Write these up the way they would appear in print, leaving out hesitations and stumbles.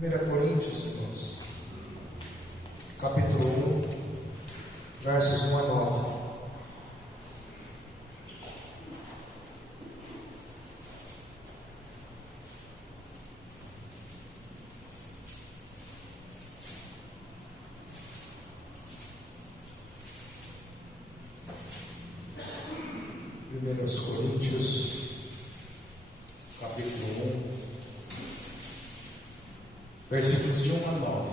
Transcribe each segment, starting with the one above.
1 Coríntios, irmãos, capítulo 1, versos 1 a 9. Primeiros Coríntios, capítulo 1, versículos de 1 a 9.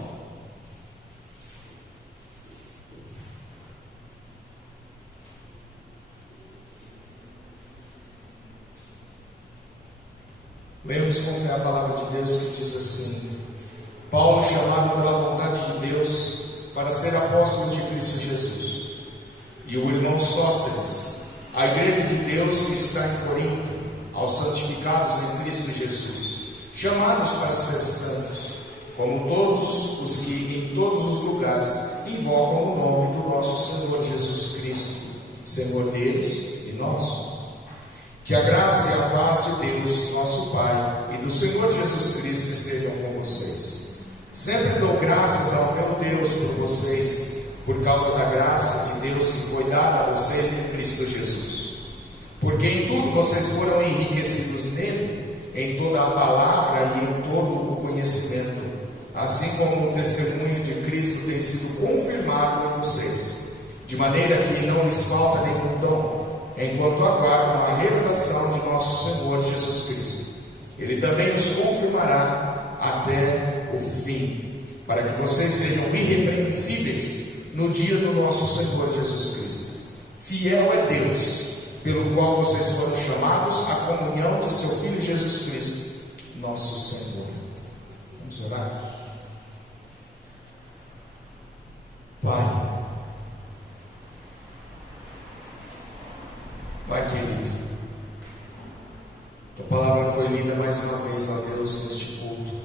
Lemos com fé a palavra de Deus que diz assim: Paulo, chamado pela vontade de Deus para ser apóstolo de Cristo Jesus, e o irmão Sóstenes, a igreja de Deus que está em Corinto, aos santificados em Cristo Jesus, chamados para ser santos, como todos os que em todos os lugares invocam o nome do nosso Senhor Jesus Cristo, Senhor deles e nosso. Que a graça e a paz de Deus, nosso Pai, e do Senhor Jesus Cristo estejam com vocês. Sempre dou graças ao meu Deus por vocês, por causa da graça de Deus que foi dada a vocês em Cristo Jesus. Porque em tudo vocês foram enriquecidos nele, em toda a palavra e em todo o conhecimento, assim como o testemunho de Cristo tem sido confirmado em vocês, de maneira que não lhes falta nenhum dom, enquanto aguardam a revelação de nosso Senhor Jesus Cristo. Ele também os confirmará até o fim, para que vocês sejam irrepreensíveis no dia do nosso Senhor Jesus Cristo. Fiel é Deus, pelo qual vocês foram chamados à comunhão de seu Filho Jesus Cristo, nosso Senhor. Vamos orar? Pai querido, tua palavra foi lida mais uma vez, ó Deus, neste culto,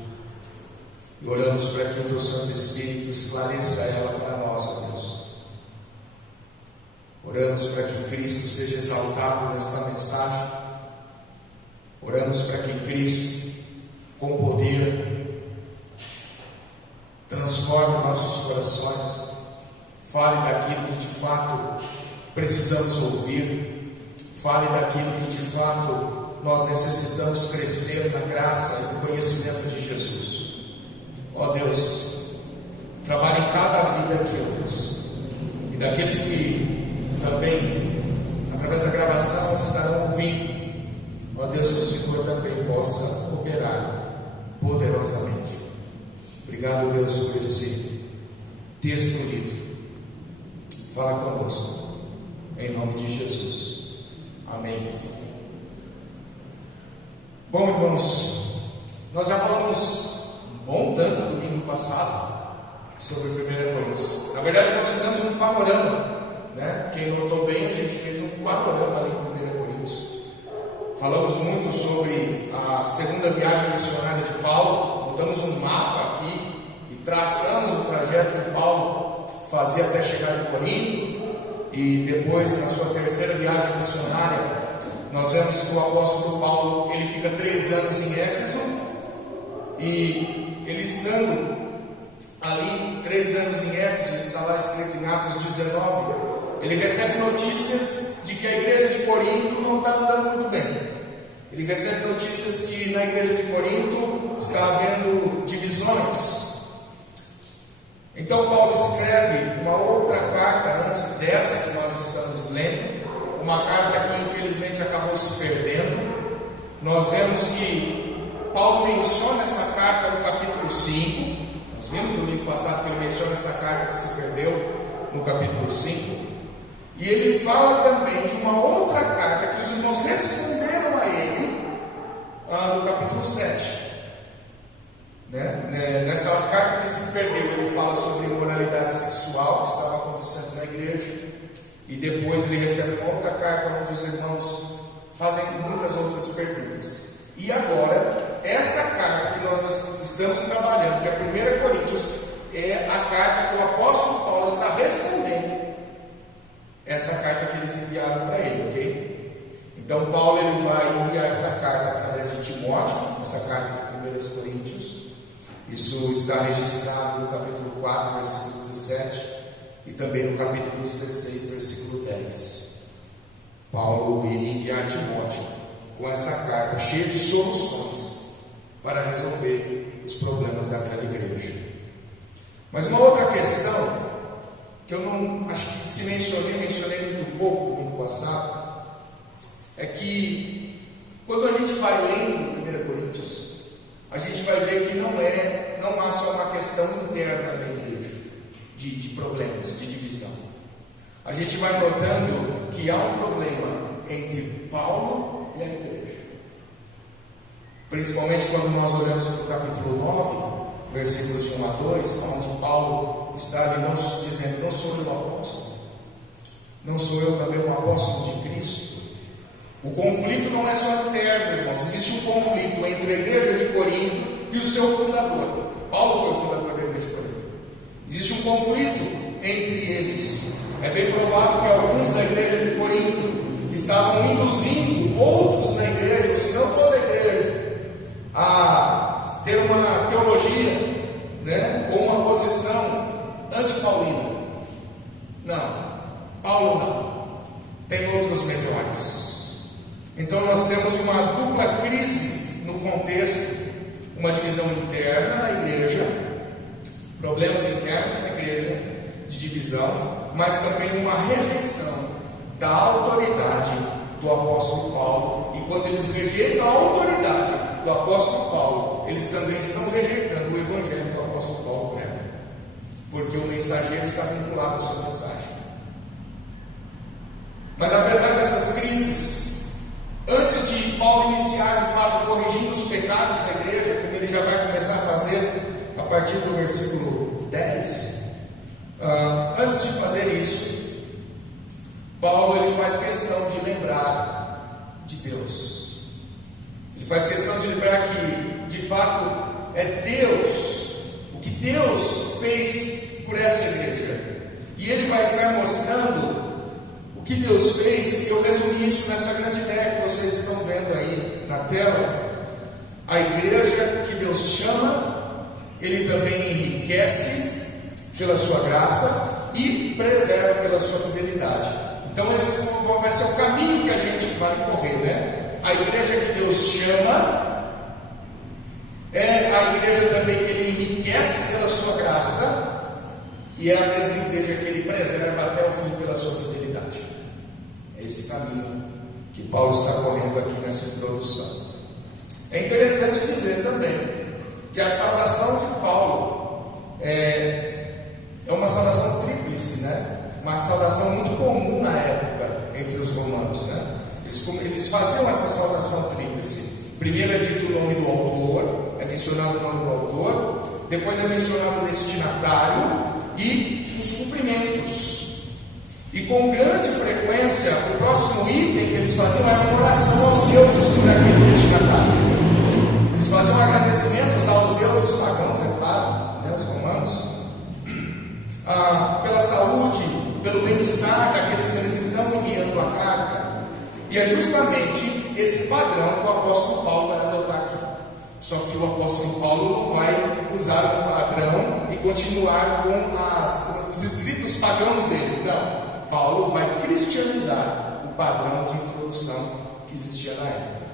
e oramos para que o teu Santo Espírito esclareça ela para nós, ó Deus. Oramos para que Cristo seja exaltado nesta mensagem. Oramos para que Cristo, com poder, transforme nossos corações, fale daquilo que de fato precisamos ouvir, fale daquilo que de fato nós necessitamos crescer na graça e no conhecimento de Jesus. Ó Deus, trabalhe em cada vida aqui, ó Deus, e daqueles que também, através da gravação, estarão ouvindo, ó Deus, que o Senhor também possa operar poderosamente. Obrigado, Deus, por esse texto lido. Fala conosco, em nome de Jesus. Amém. Bom, irmãos, nós já falamos um bom tanto domingo passado sobre 1 Coríntios. Na verdade, nós fizemos um panorama, né? Quem notou bem, a gente fez um panorama ali em 1 Coríntios. Falamos muito sobre a segunda viagem missionária de Paulo, botamos um mapa aqui e traçamos o trajeto que Paulo fazia até chegar em Corinto. E depois, na sua terceira viagem missionária, nós vemos que o apóstolo Paulo, ele fica 3 anos em Éfeso, e ele estando ali 3 anos em Éfeso, está lá escrito em Atos 19, ele recebe notícias de que a igreja de Corinto não está andando muito bem. Ele recebe notícias que na igreja de Corinto está havendo divisões. Então Paulo escreve uma outra carta antes dessa que nós estamos lendo, uma carta que infelizmente acabou se perdendo. Nós vemos que Paulo menciona essa carta no capítulo 5, nós vimos no domingo passado que ele menciona essa carta que se perdeu no capítulo 5, e ele fala também de uma outra carta que os irmãos responderam a ele no capítulo 7. Nessa carta que se perdeu, ele fala sobre imoralidade sexual que estava acontecendo na igreja, e depois ele recebe uma outra carta onde os irmãos fazem muitas outras perguntas. E agora, essa carta que nós estamos trabalhando, que é 1 Coríntios, é a carta que o apóstolo Paulo está respondendo essa carta que eles enviaram para ele, ok? Então Paulo ele vai enviar essa carta através de Timóteo, essa carta de 1 Coríntios. Isso está registrado no capítulo 4, versículo 17 e também no capítulo 16, versículo 10. Paulo iria enviar Timóteo com essa carta cheia de soluções para resolver os problemas daquela igreja. Mas uma outra questão que eu não acho que se mencionei muito pouco no domingo passado, é que quando a gente vai lendo 1 Coríntios, a gente vai ver que não há só uma questão interna da igreja, de problemas, de divisão. A gente vai notando que há um problema entre Paulo e a igreja. Principalmente quando nós olhamos para o capítulo 9, versículos de 1 a 2, onde Paulo está ali dizendo: não sou eu o apóstolo, não sou eu também um apóstolo de Cristo. O conflito não é só interno, irmãos. Existe um conflito entre a igreja de Corinto e o seu fundador. Paulo foi o fundador da igreja de Corinto. Existe um conflito entre eles. É bem provável que alguns da igreja de Corinto estavam induzindo outros na igreja, ou se não toda a igreja, a ter uma teologia, ou uma posição antipaulina. Não, Paulo não. Tem outros melhores. Então nós temos uma dupla crise no contexto, uma divisão interna na igreja, problemas internos na igreja, de divisão, mas também uma rejeição da autoridade do apóstolo Paulo. E quando eles rejeitam a autoridade do apóstolo Paulo, eles também estão rejeitando o evangelho que o apóstolo Paulo prega, porque o mensageiro está vinculado à sua mensagem. Mas apesar dessas crises, antes de Paulo iniciar de fato corrigindo os pecados da igreja, como ele já vai começar a fazer a partir do versículo 10, antes de fazer isso, Paulo ele faz questão de lembrar de Deus. Ele faz questão de lembrar que de fato é Deus, o que Deus fez por essa igreja, e ele vai estar mostrando o que Deus fez. E eu resumi isso nessa grande ideia que vocês estão vendo aí na tela. A igreja que Deus chama, Ele também enriquece pela sua graça e preserva pela sua fidelidade. Então esse vai ser o caminho que a gente vai correr, A igreja que Deus chama é a igreja também que Ele enriquece pela sua graça, e é a mesma igreja que Ele preserva até o fim pela sua fidelidade. É esse caminho que Paulo está correndo aqui nessa introdução. É interessante dizer também que a saudação de Paulo é uma saudação tríplice, Uma saudação muito comum na época entre os romanos, Eles faziam essa saudação tríplice. Primeiro é dito o nome do autor, é mencionado o nome do autor, depois é mencionado o destinatário e os cumprimentos. E com grande frequência, o próximo item que eles faziam era uma oração aos deuses por aquele destinatário. Eles faziam agradecimentos aos deuses pagãos, é claro, os romanos, pela saúde, pelo bem-estar daqueles que eles estão enviando a carta. E é justamente esse padrão que o apóstolo Paulo vai adotar aqui. Só que o apóstolo Paulo não vai usar o padrão e continuar com os escritos pagãos deles, não. Paulo vai cristianizar o padrão de introdução que existia na época,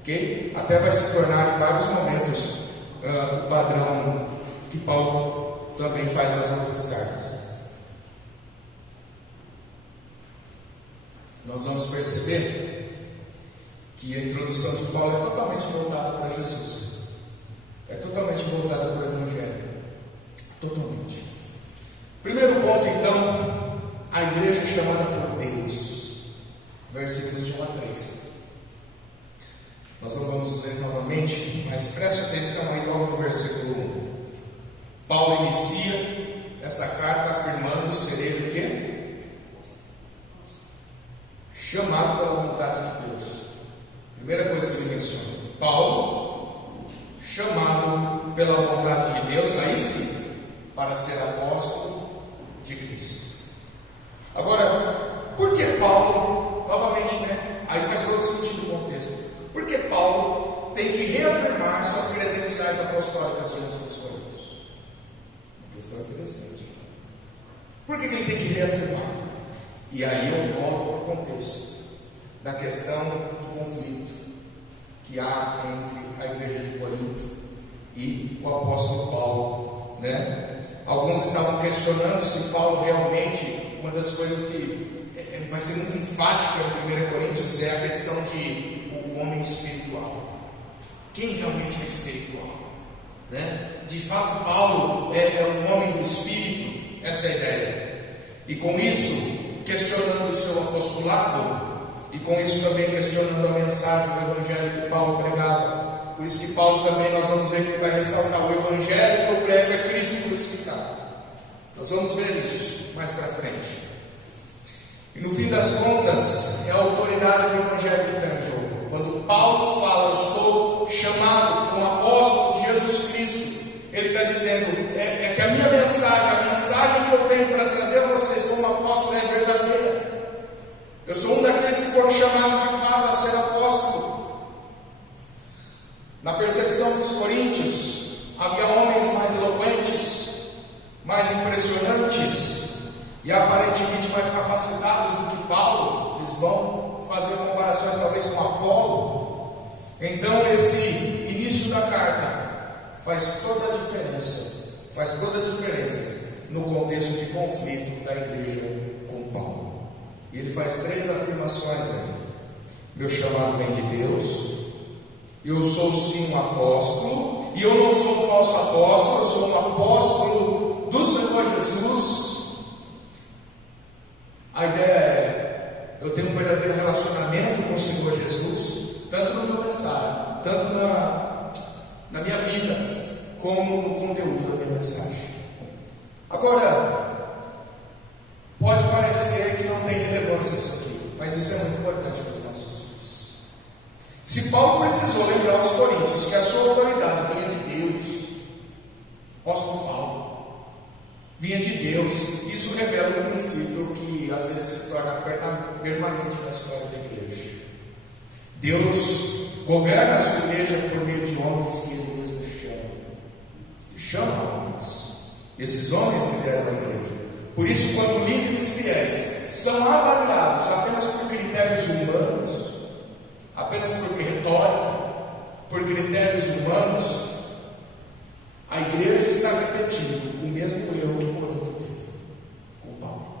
ok? Até vai se tornar em vários momentos o padrão que Paulo também faz nas outras cartas. Nós vamos perceber que a introdução de Paulo é totalmente voltada para Jesus, é totalmente voltada para o Evangelho, totalmente. Primeiro ponto, então, a igreja chamada por Deus, versículos de 1 a 3. Nós não vamos ler novamente, mas preste atenção aí logo no versículo 1. Paulo inicia essa carta afirmando ser ele o quê? Chamado pela vontade de Deus. Primeira coisa que ele menciona: Paulo, chamado pela vontade de Deus, aí sim, para ser apóstolo de Cristo. Agora, por que Paulo, novamente, aí faz todo sentido o contexto, por que Paulo tem que reafirmar suas credenciais apostólicas diante dos coríntios? Por que ele tem que reafirmar? E aí eu volto para o contexto da questão do conflito que há entre a igreja de Corinto e o apóstolo Paulo, né? Alguns estavam questionando se Paulo realmente, uma das coisas que vai ser muito enfática em 1 Coríntios é a questão de o homem espiritual. Quem realmente é espiritual, né? De fato, Paulo é um homem do espírito, essa é a ideia. E com isso, questionando o seu apostolado, e com isso também questionando a mensagem do evangelho que Paulo pregava. Por isso que Paulo também, nós vamos ver que ele vai ressaltar: o evangelho que eu prego é Cristo crucificado. Nós vamos ver isso mais para frente. E no fim das contas, é a autoridade do evangelho que está em jogo. Quando Paulo fala: eu sou chamado como apóstolo de Jesus Cristo, ele está dizendo que a minha mensagem, a mensagem que eu tenho para trazer a vocês como apóstolo é verdadeira. Eu sou um daqueles que foram chamados de fato a ser apóstolo. Na percepção dos coríntios, havia homens mais eloquentes, mais impressionantes e aparentemente mais capacitados do que Paulo. Eles vão fazer comparações talvez com Apolo. Então esse início da carta faz toda a diferença no contexto de conflito da igreja com Paulo. E ele faz 3 afirmações aí: meu chamado vem de Deus, eu sou sim um apóstolo, e eu não sou um falso apóstolo, eu sou um apóstolo do Senhor Jesus. A ideia é: eu tenho um verdadeiro relacionamento com o Senhor Jesus, tanto no meu mensagem, tanto na minha vida, como no conteúdo da minha mensagem. Agora, pode parecer que não tem relevância isso aqui, mas isso é muito importante para os nossos dias. Se Paulo precisou lembrar aos coríntios que a sua autoridade vinha de Deus, o apóstolo Paulo vinha de Deus, isso revela um princípio que às vezes se torna permanente na história da igreja. Deus governa a sua igreja por meio de homens que Ele mesmo chama. Ele chama homens. Esses homens lideram a igreja. Por isso, quando líderes fiéis são avaliados apenas por critérios humanos, apenas por retórica, por critérios humanos, a igreja está repetindo o mesmo erro que Corinto teve com Paulo.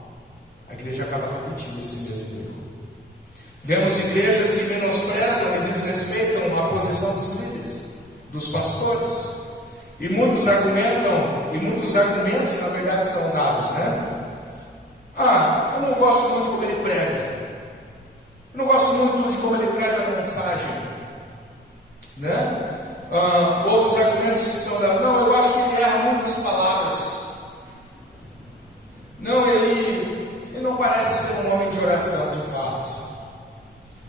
A igreja acaba repetindo esse mesmo erro. Vemos igrejas que menosprezam e desrespeitam a posição dos líderes, dos pastores. E muitos argumentos na verdade são dados, né? Eu não gosto muito de como ele prega, eu não gosto muito de como ele traz a mensagem, né? Outros argumentos que são dados: não, eu acho que ele erra muitas palavras, não, ele não parece ser um homem de oração de fato,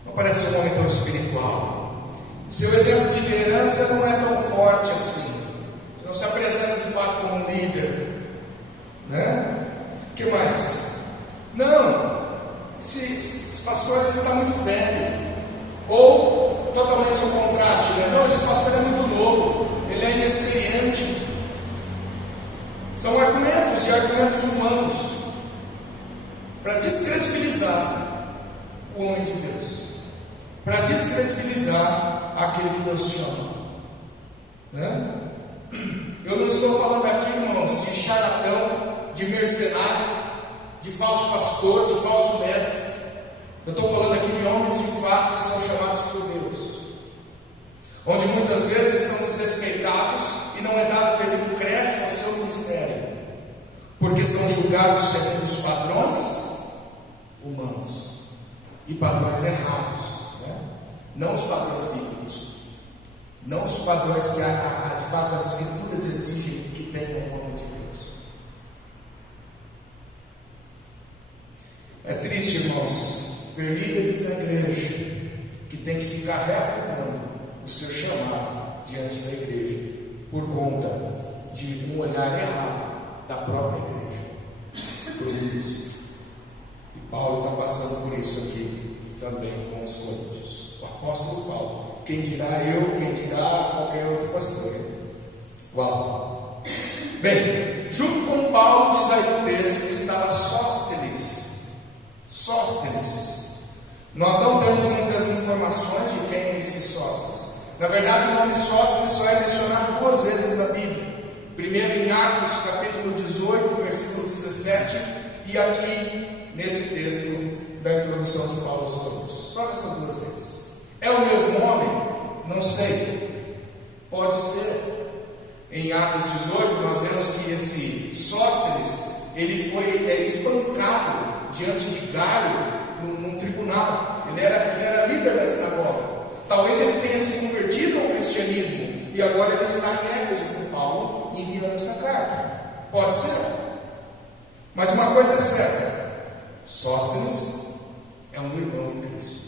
não parece ser um homem tão espiritual, seu exemplo de liderança não é tão forte assim, não se apresenta de fato como um líder, né? O que mais? Não, esse pastor ele está muito velho, ou totalmente ao contraste, né? Não, esse pastor é muito novo, ele é inexperiente. São argumentos e argumentos humanos para descredibilizar o homem de Deus, para descredibilizar aquele que Deus chama, né? Eu não estou falando aqui, irmãos, de charlatão, de mercenário, de falso pastor, de falso mestre. Eu estou falando aqui de homens de fato que são chamados por Deus, onde muitas vezes são desrespeitados e não é dado devido crédito ao seu ministério, porque são julgados segundo os padrões humanos e padrões errados, né? Não os padrões bíblicos, não os padrões que de fato as escrituras exigem que tenham o nome de Deus. É triste, irmãos, ver líderes da igreja que tem que ficar reafirmando o seu chamado diante da igreja por conta de um olhar errado da própria igreja, por isso. E Paulo está passando por isso aqui também com os coríntios. O apóstolo Paulo, quem dirá eu, quem dirá qualquer outro pastor. Uau! Bem, Junto com Paulo, diz aí o texto que estava Sóstenes. Sóstenes. Nós não temos muitas informações de quem é esse Sóstenes. Na verdade, o nome Sóstenes só é mencionado 2 vezes na Bíblia. Primeiro em Atos, capítulo 18, versículo 17, e aqui nesse texto da introdução de Paulo aos Coríntios. Só nessas 2 vezes. É o mesmo homem? Não sei. Pode ser. Em Atos 18, nós vemos que esse Sóstenes, ele foi espancado diante de Gaio num tribunal. Ele era líder da sinagoga. Talvez ele tenha se convertido ao cristianismo e agora ele está em Éfeso com Paulo enviando essa carta. Pode ser. Mas uma coisa é certa: Sóstenes é um irmão em Cristo.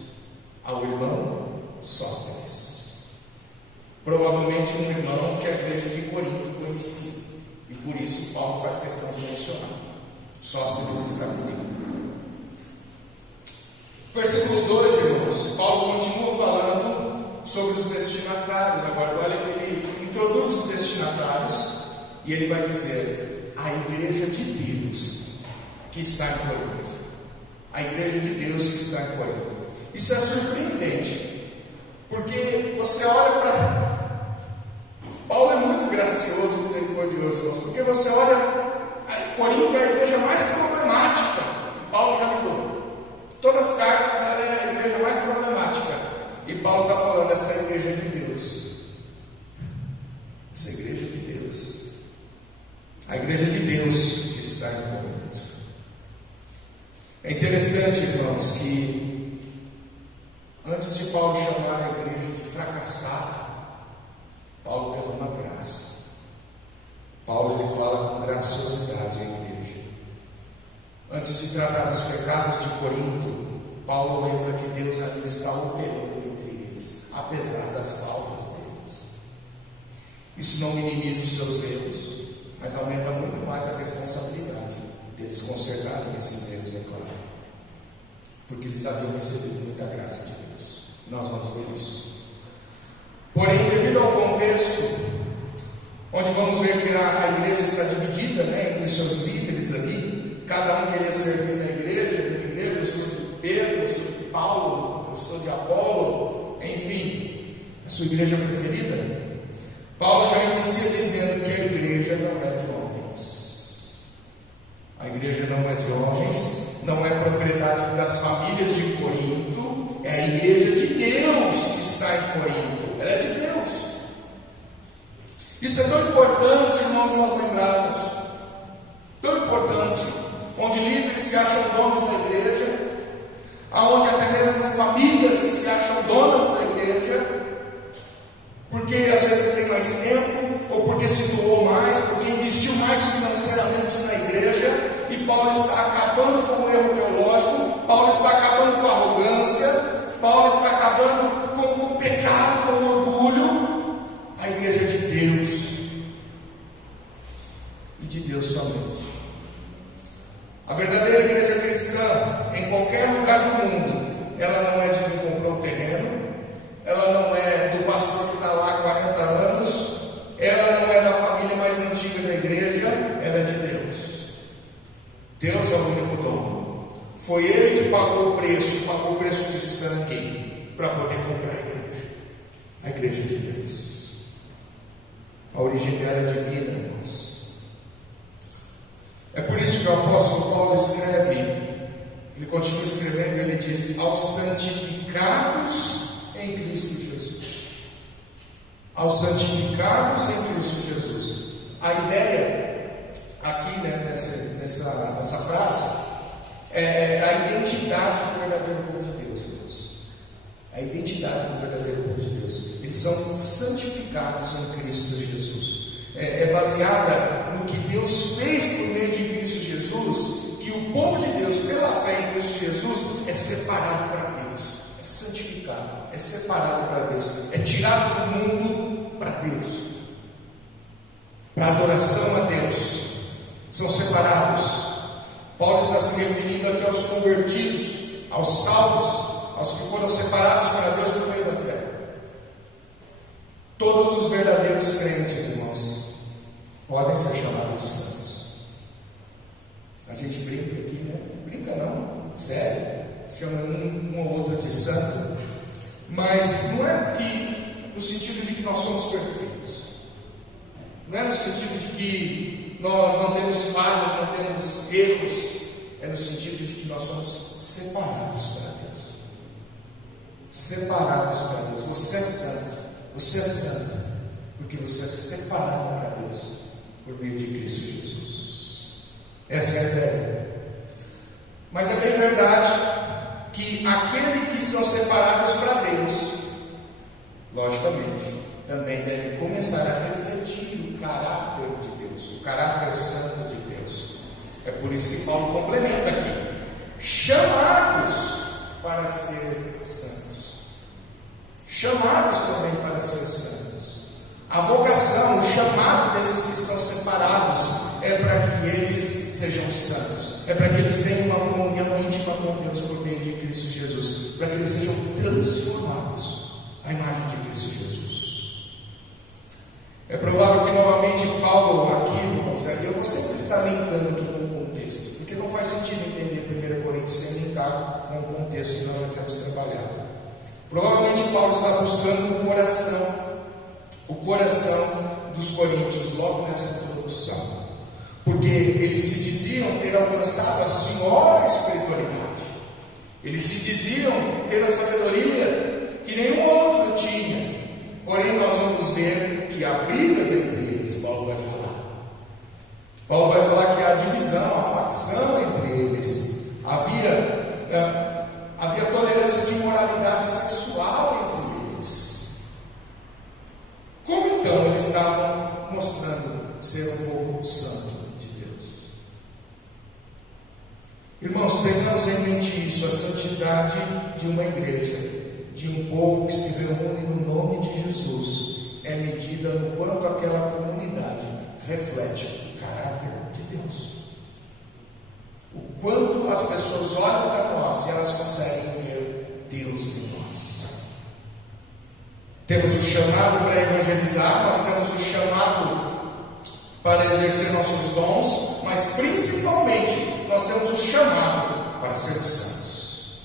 Ao irmão Sóstenes. Provavelmente um irmão que a igreja de Corinto conhecia. E por isso Paulo faz questão de mencionar. Sóstenes está comigo. Versículo 2, irmãos. Paulo continua falando sobre os destinatários. Agora ele introduz os destinatários e ele vai dizer: a igreja de Deus que está em Corinto. A igreja de Deus que está em Corinto. Isso é surpreendente, porque você olha para... Paulo é muito gracioso e misericordioso, irmãos, porque você olha, Corinto é a igreja mais problemática que Paulo já lidou. Todas as cartas é a igreja mais problemática. E Paulo está falando essa igreja de Deus. Essa igreja de Deus. A igreja de Deus que está em Corinto. É interessante, irmãos, que antes de Paulo chamar a igreja de fracassada, Paulo derrama graça. Paulo ele fala com graciosidade à igreja. Antes de tratar dos pecados de Corinto, Paulo lembra que Deus ainda está operando entre eles, apesar das faltas deles. Isso não minimiza os seus erros, mas aumenta muito mais a responsabilidade deles consertarem esses erros, é claro. Porque eles haviam recebido muita graça de Deus. Nós vamos ver isso. Porém, devido ao contexto, onde vamos ver que a igreja está dividida, entre os seus líderes ali, cada um queria servir na igreja, eu sou de Pedro, eu sou de Paulo, eu sou de Apolo, enfim, a sua igreja preferida. Paulo já inicia dizendo que a igreja não é de homens. A igreja não é de homens, não é propriedade das famílias de Corinto, é a igreja de Deus que está em Corinto. Ela é de Deus. Isso é tão importante, irmãos, nós lembrarmos. Tão importante. Onde líderes se acham donos da igreja, aonde até mesmo famílias se acham donas da igreja, porque às vezes tem mais tempo, ou porque se doou mais, porque investiu mais financeiramente na igreja. E Paulo está acabando com o erro teológico, Paulo está acabando com a arrogância, Paulo está acabando com o pecado, com o orgulho. A igreja de Deus, e de Deus somente. A verdadeira igreja cristã, em qualquer lugar do mundo, ela não é de quem comprou o terreno, ela não é do pastor que está lá há 40 anos, ela não é da família mais antiga da igreja, ela é de Deus. Deus é o único dono. Foi Ele que pagou o preço de sangue para poder comprar a igreja de Deus. A origem dela é divina, irmãos. É por isso que o apóstolo Paulo escreve, ele continua escrevendo e ele diz: aos santificados em Cristo Jesus. Aos santificados em Cristo Jesus. A ideia aqui, nessa frase, é a identidade do verdadeiro povo de Deus, irmãos. A identidade do verdadeiro povo de Deus. Eles são santificados em Cristo Jesus. É baseada no que Deus fez por meio de Cristo Jesus, que o povo de Deus, pela fé em Cristo Jesus, é separado para Deus, é santificado, é separado para Deus, é tirado do mundo para Deus, para adoração a Deus, são separados. Paulo está se referindo aqui aos convertidos, aos salvos, aos que foram separados para Deus por meio da fé. Todos os verdadeiros crentes, irmãos, podem ser chamados de santos. A gente brinca aqui, né? Brinca não, sério. Chama um ou outro de santo. Mas não é que no sentido de que nós somos perfeitos. Não é no sentido de que nós não temos falhas, não temos erros. É no sentido de que nós somos separados para Deus. Separados para Deus. Você é santo. Você é santo. Porque você é separado para Deus por meio de Cristo Jesus. Essa é a ideia. Mas é bem verdade que aqueles que são separados para Deus, logicamente, também devem começar a refletir o caráter de Deus, o caráter santo de Deus. É por isso que Paulo complementa aqui: chamados para ser santos. Chamados também para ser santos. A vocação, o chamado desses que são separados é para que eles sejam santos, é para que eles tenham uma comunhão íntima com Deus por meio de Cristo Jesus, para que eles sejam transformados à imagem de Cristo Jesus. É provável que novamente Paulo aqui, irmãos, eu vou sempre estar linkando aqui com o contexto, porque não faz sentido entender 1 Coríntios sem linkar com o contexto que nós já temos trabalhado. Provavelmente Paulo está buscando o coração dos coríntios logo nessa introdução, porque eles se diziam ter alcançado a senhora espiritualidade, eles se diziam ter a sabedoria que nenhum outro tinha. Porém nós vamos ver que há brigas entre eles. Paulo vai falar que há divisão, há facção entre eles, havia tolerância de imoralidade sexual entre eles. Como então eles estavam mostrando ser um povo santo de Deus? Irmãos, tenhamos em mente isso: a santidade de uma igreja, de um povo que se reúne no nome de Jesus, é medida no quanto aquela comunidade reflete o caráter de Deus. O quanto as pessoas olham para nós e elas conseguem ver Deus em nós. Temos o chamado para evangelizar, nós temos o chamado para exercer nossos dons, mas principalmente nós temos o chamado para sermos santos.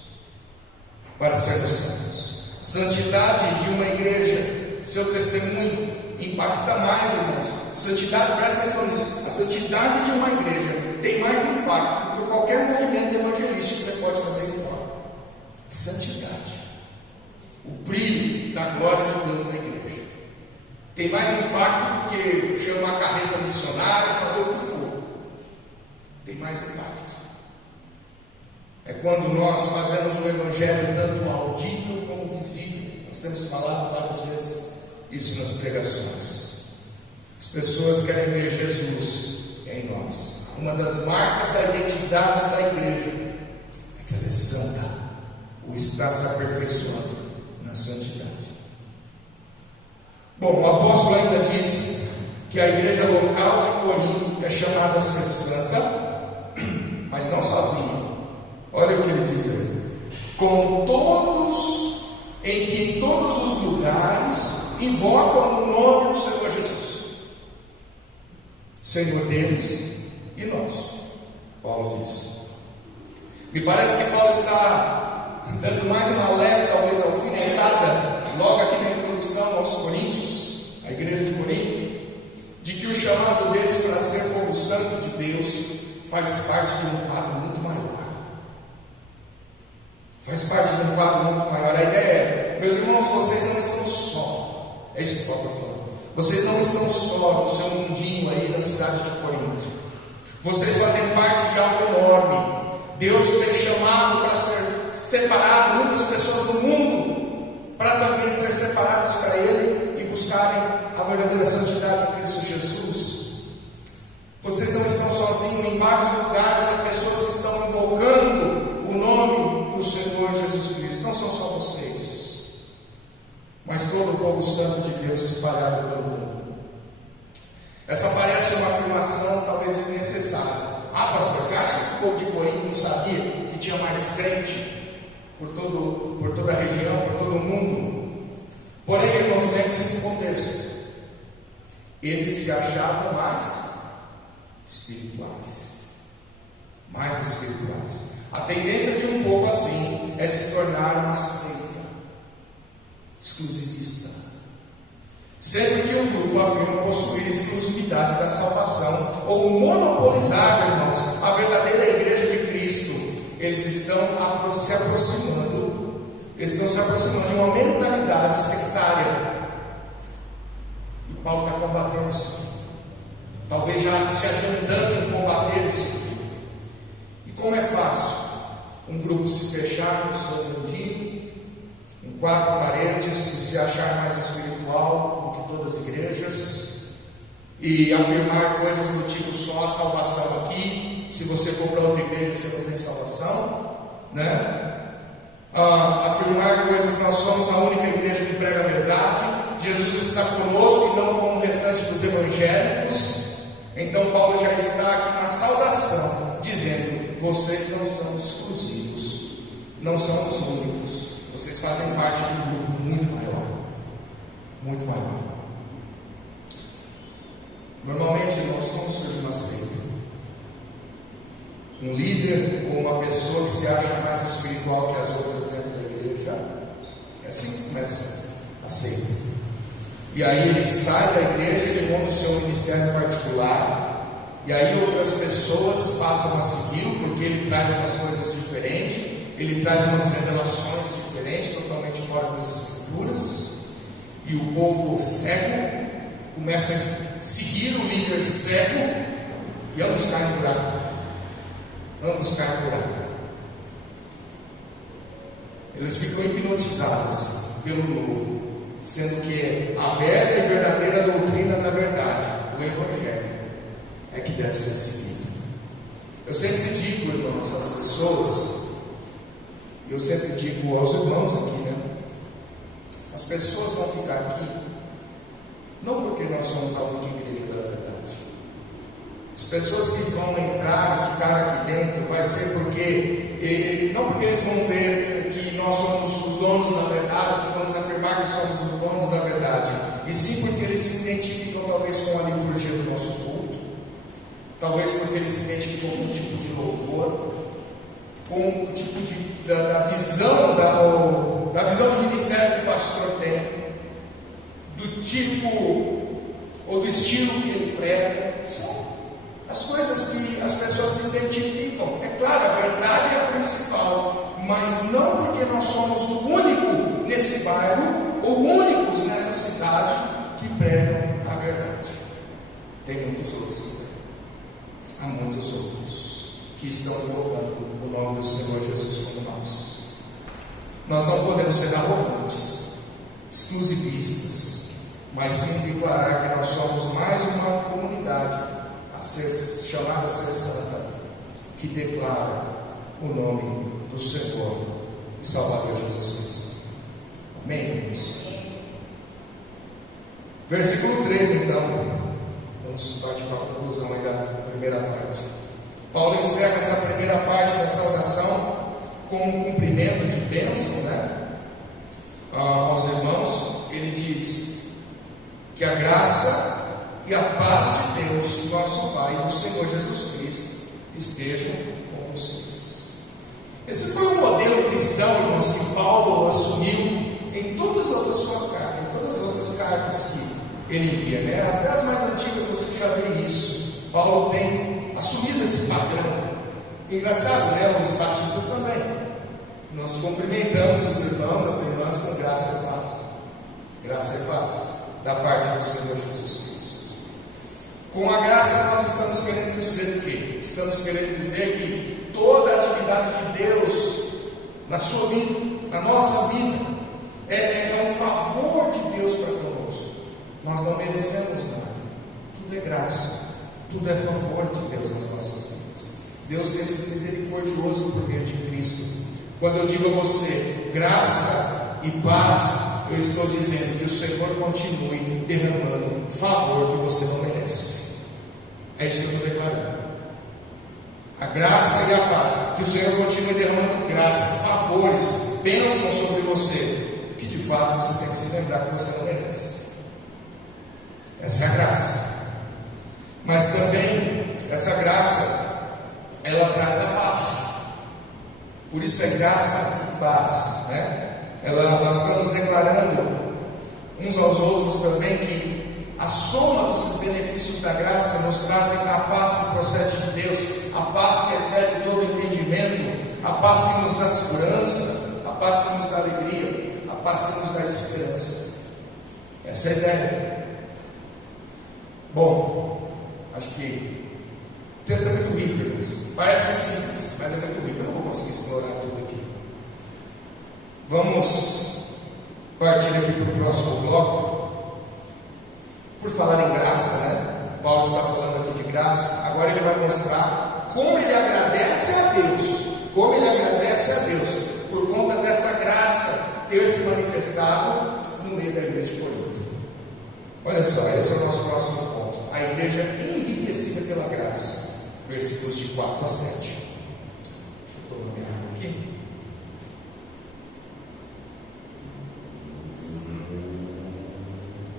Para sermos santos. Santidade de uma igreja, seu testemunho impacta mais, irmãos. Santidade, presta atenção nisso. A santidade de uma igreja tem mais impacto do que qualquer movimento evangelístico que você pode fazer aí fora. Santidade, o brilho da glória de Deus na igreja, tem mais impacto do que chamar a carreta missionária, fazer o que for. Tem mais impacto. É quando nós fazemos o evangelho tanto audível como visível. Nós temos falado várias vezes isso nas pregações. As pessoas querem ver Jesus em nós. Uma das marcas da identidade da igreja é que ela é santa, ou está se aperfeiçoando na santidade. Bom, o apóstolo ainda diz que a igreja local de Corinto é chamada a ser santa, mas não sozinha. Olha o que ele diz aí: com todos, em que em todos os lugares invocam o nome do Senhor Jesus, Senhor deles e nosso. Paulo diz. Me parece que Paulo está dando mais uma leve, talvez alfinetada, logo aqui na introdução aos Coríntios, a igreja de Corinto, de que o chamado deles para ser povo santo de Deus faz parte de um quadro muito maior. Faz parte de um quadro muito maior. A ideia é: meus irmãos, vocês não estão só. É isso que Paulo está falando. Vocês não estão só no seu mundinho aí na cidade de Corinto. Vocês fazem parte de algo enorme. Deus tem chamado para ser separado muitas pessoas do mundo, para também ser separadas para Ele e buscarem a verdadeira santidade em Cristo Jesus. Vocês não estão sozinhos. Em vários lugares há pessoas que estão invocando o nome do Senhor Jesus Cristo. Não são só vocês, mas todo o povo santo de Deus espalhado pelo mundo. Essa parece uma afirmação talvez desnecessária. Ah, pastor, você acha que o povo de Corinto não sabia que tinha mais crente por toda a região, por todo o mundo? Porém, irmãos, lembre-se do contexto. Eles se achavam mais espirituais. mais espirituais. A tendência de um povo assim é se tornar uma seita exclusivista. Sempre que um grupo afirma possuir exclusividade da salvação ou monopolizar, irmãos, a verdadeira igreja de Cristo, eles estão se aproximando de uma mentalidade sectária. E Paulo está combatendo isso. Talvez já se adiantando em combater isso. E como é fácil um grupo se fechar no seu mundinho, em 4 paredes, e se achar mais espiritual do que todas as igrejas, e afirmar coisas do tipo só a salvação aqui, se você for para outra igreja você não tem salvação, né? Afirmar coisas, nós somos a única igreja que prega a verdade, Jesus está conosco e não como o restante dos evangélicos. Então Paulo já está aqui na saudação, dizendo: vocês não são exclusivos, não são os únicos, vocês fazem parte de um grupo muito maior, muito maior. Normalmente, irmãos, como surge uma seita? Um líder ou uma pessoa que se acha mais espiritual que as outras dentro da igreja, é assim que começa a seita. E aí ele sai da igreja, ele monta o seu ministério particular, e aí outras pessoas passam a segui-lo, porque ele traz umas coisas diferentes, ele traz umas revelações diferentes, totalmente fora das escrituras, e o povo cego começa a seguir o líder cego, e ambos caem no buraco. Ambos caem no buraco. Eles ficam hipnotizados pelo novo, sendo que a velha e verdadeira doutrina da verdade, o Evangelho, é que deve ser seguida. Eu sempre digo, irmãos, às pessoas, eu sempre digo aos irmãos aqui, né? As pessoas vão ficar aqui, não porque nós somos a única igreja da verdade. As pessoas que vão entrar e ficar aqui dentro, vai ser porque, não porque eles vão ver que nós somos os donos da verdade, que vamos afirmar que somos os donos da verdade, e sim porque eles se identificam talvez com a liturgia do nosso culto, talvez porque eles se identificam com o tipo de louvor, com o tipo da visão de ministério que o pastor tem, do tipo ou do estilo que ele prega. São as coisas que as pessoas se identificam. É claro, a verdade é a principal, mas não porque nós somos o único nesse bairro ou únicos nessa cidade que pregam a verdade. Tem muitos outros que pregam. Há muitos outros que estão invocando o nome do Senhor Jesus como nós. Nós não podemos ser arrogantes, exclusivistas, mas sim declarar que nós somos mais uma comunidade chamada a ser santa, que declara o nome do Senhor e Salvador Jesus Cristo. Amém, irmãos? Versículo 3, então, vamos partir para a conclusão aí da primeira parte. Paulo encerra essa primeira parte da saudação com um cumprimento de bênção, né? Aos irmãos. Ele diz que a graça e a paz de Deus, nosso Pai, e do Senhor Jesus Cristo estejam com vocês. Esse foi um modelo cristão, irmãos, que Paulo assumiu em todas as outras cartas que ele envia, né? Até as mais antigas você já vê isso. Paulo tem assumido esse padrão. Engraçado, né? Os batistas também. Nós cumprimentamos os irmãos, as irmãs com graça e paz. Graça e paz da parte do Senhor Jesus Cristo. Com a graça nós estamos querendo dizer o quê? Estamos querendo dizer que toda a atividade de Deus na sua vida, na nossa vida, é um favor de Deus para conosco. Nós não merecemos nada. Tudo é graça, tudo é favor de Deus nas nossas vidas. Deus tem sido misericordioso por meio de Cristo. Quando eu digo a você graça e paz, eu estou dizendo que o Senhor continue derramando favor que você não merece. É isso que eu estou declarando. A graça e a paz, que o Senhor continue derramando graça, favores, bênçãos sobre você, que de fato você tem que se lembrar que você não merece. Essa é a graça. Mas também essa graça ela traz a paz. Por isso é graça e paz, né? Nós estamos declarando uns aos outros também que a soma desses benefícios da graça nos trazem a paz que procede de Deus, a paz que excede todo entendimento, a paz que nos dá segurança, a paz que nos dá alegria, a paz que nos dá esperança. Essa é a ideia. Bom, acho que o texto é muito rico, irmãos. Parece simples, mas é muito rico. Eu não vou conseguir explorar tudo aqui. Vamos partir aqui para o próximo bloco. Por falar em graça, né? Paulo está falando aqui de graça. Agora ele vai mostrar como ele agradece a Deus. Como ele agradece a Deus por conta dessa graça ter se manifestado no meio da igreja de Corinto. Olha só, esse é o nosso próximo ponto. A igreja enriquecida pela graça. Versículos de 4 a 7. Deixa eu tomar minha água aqui.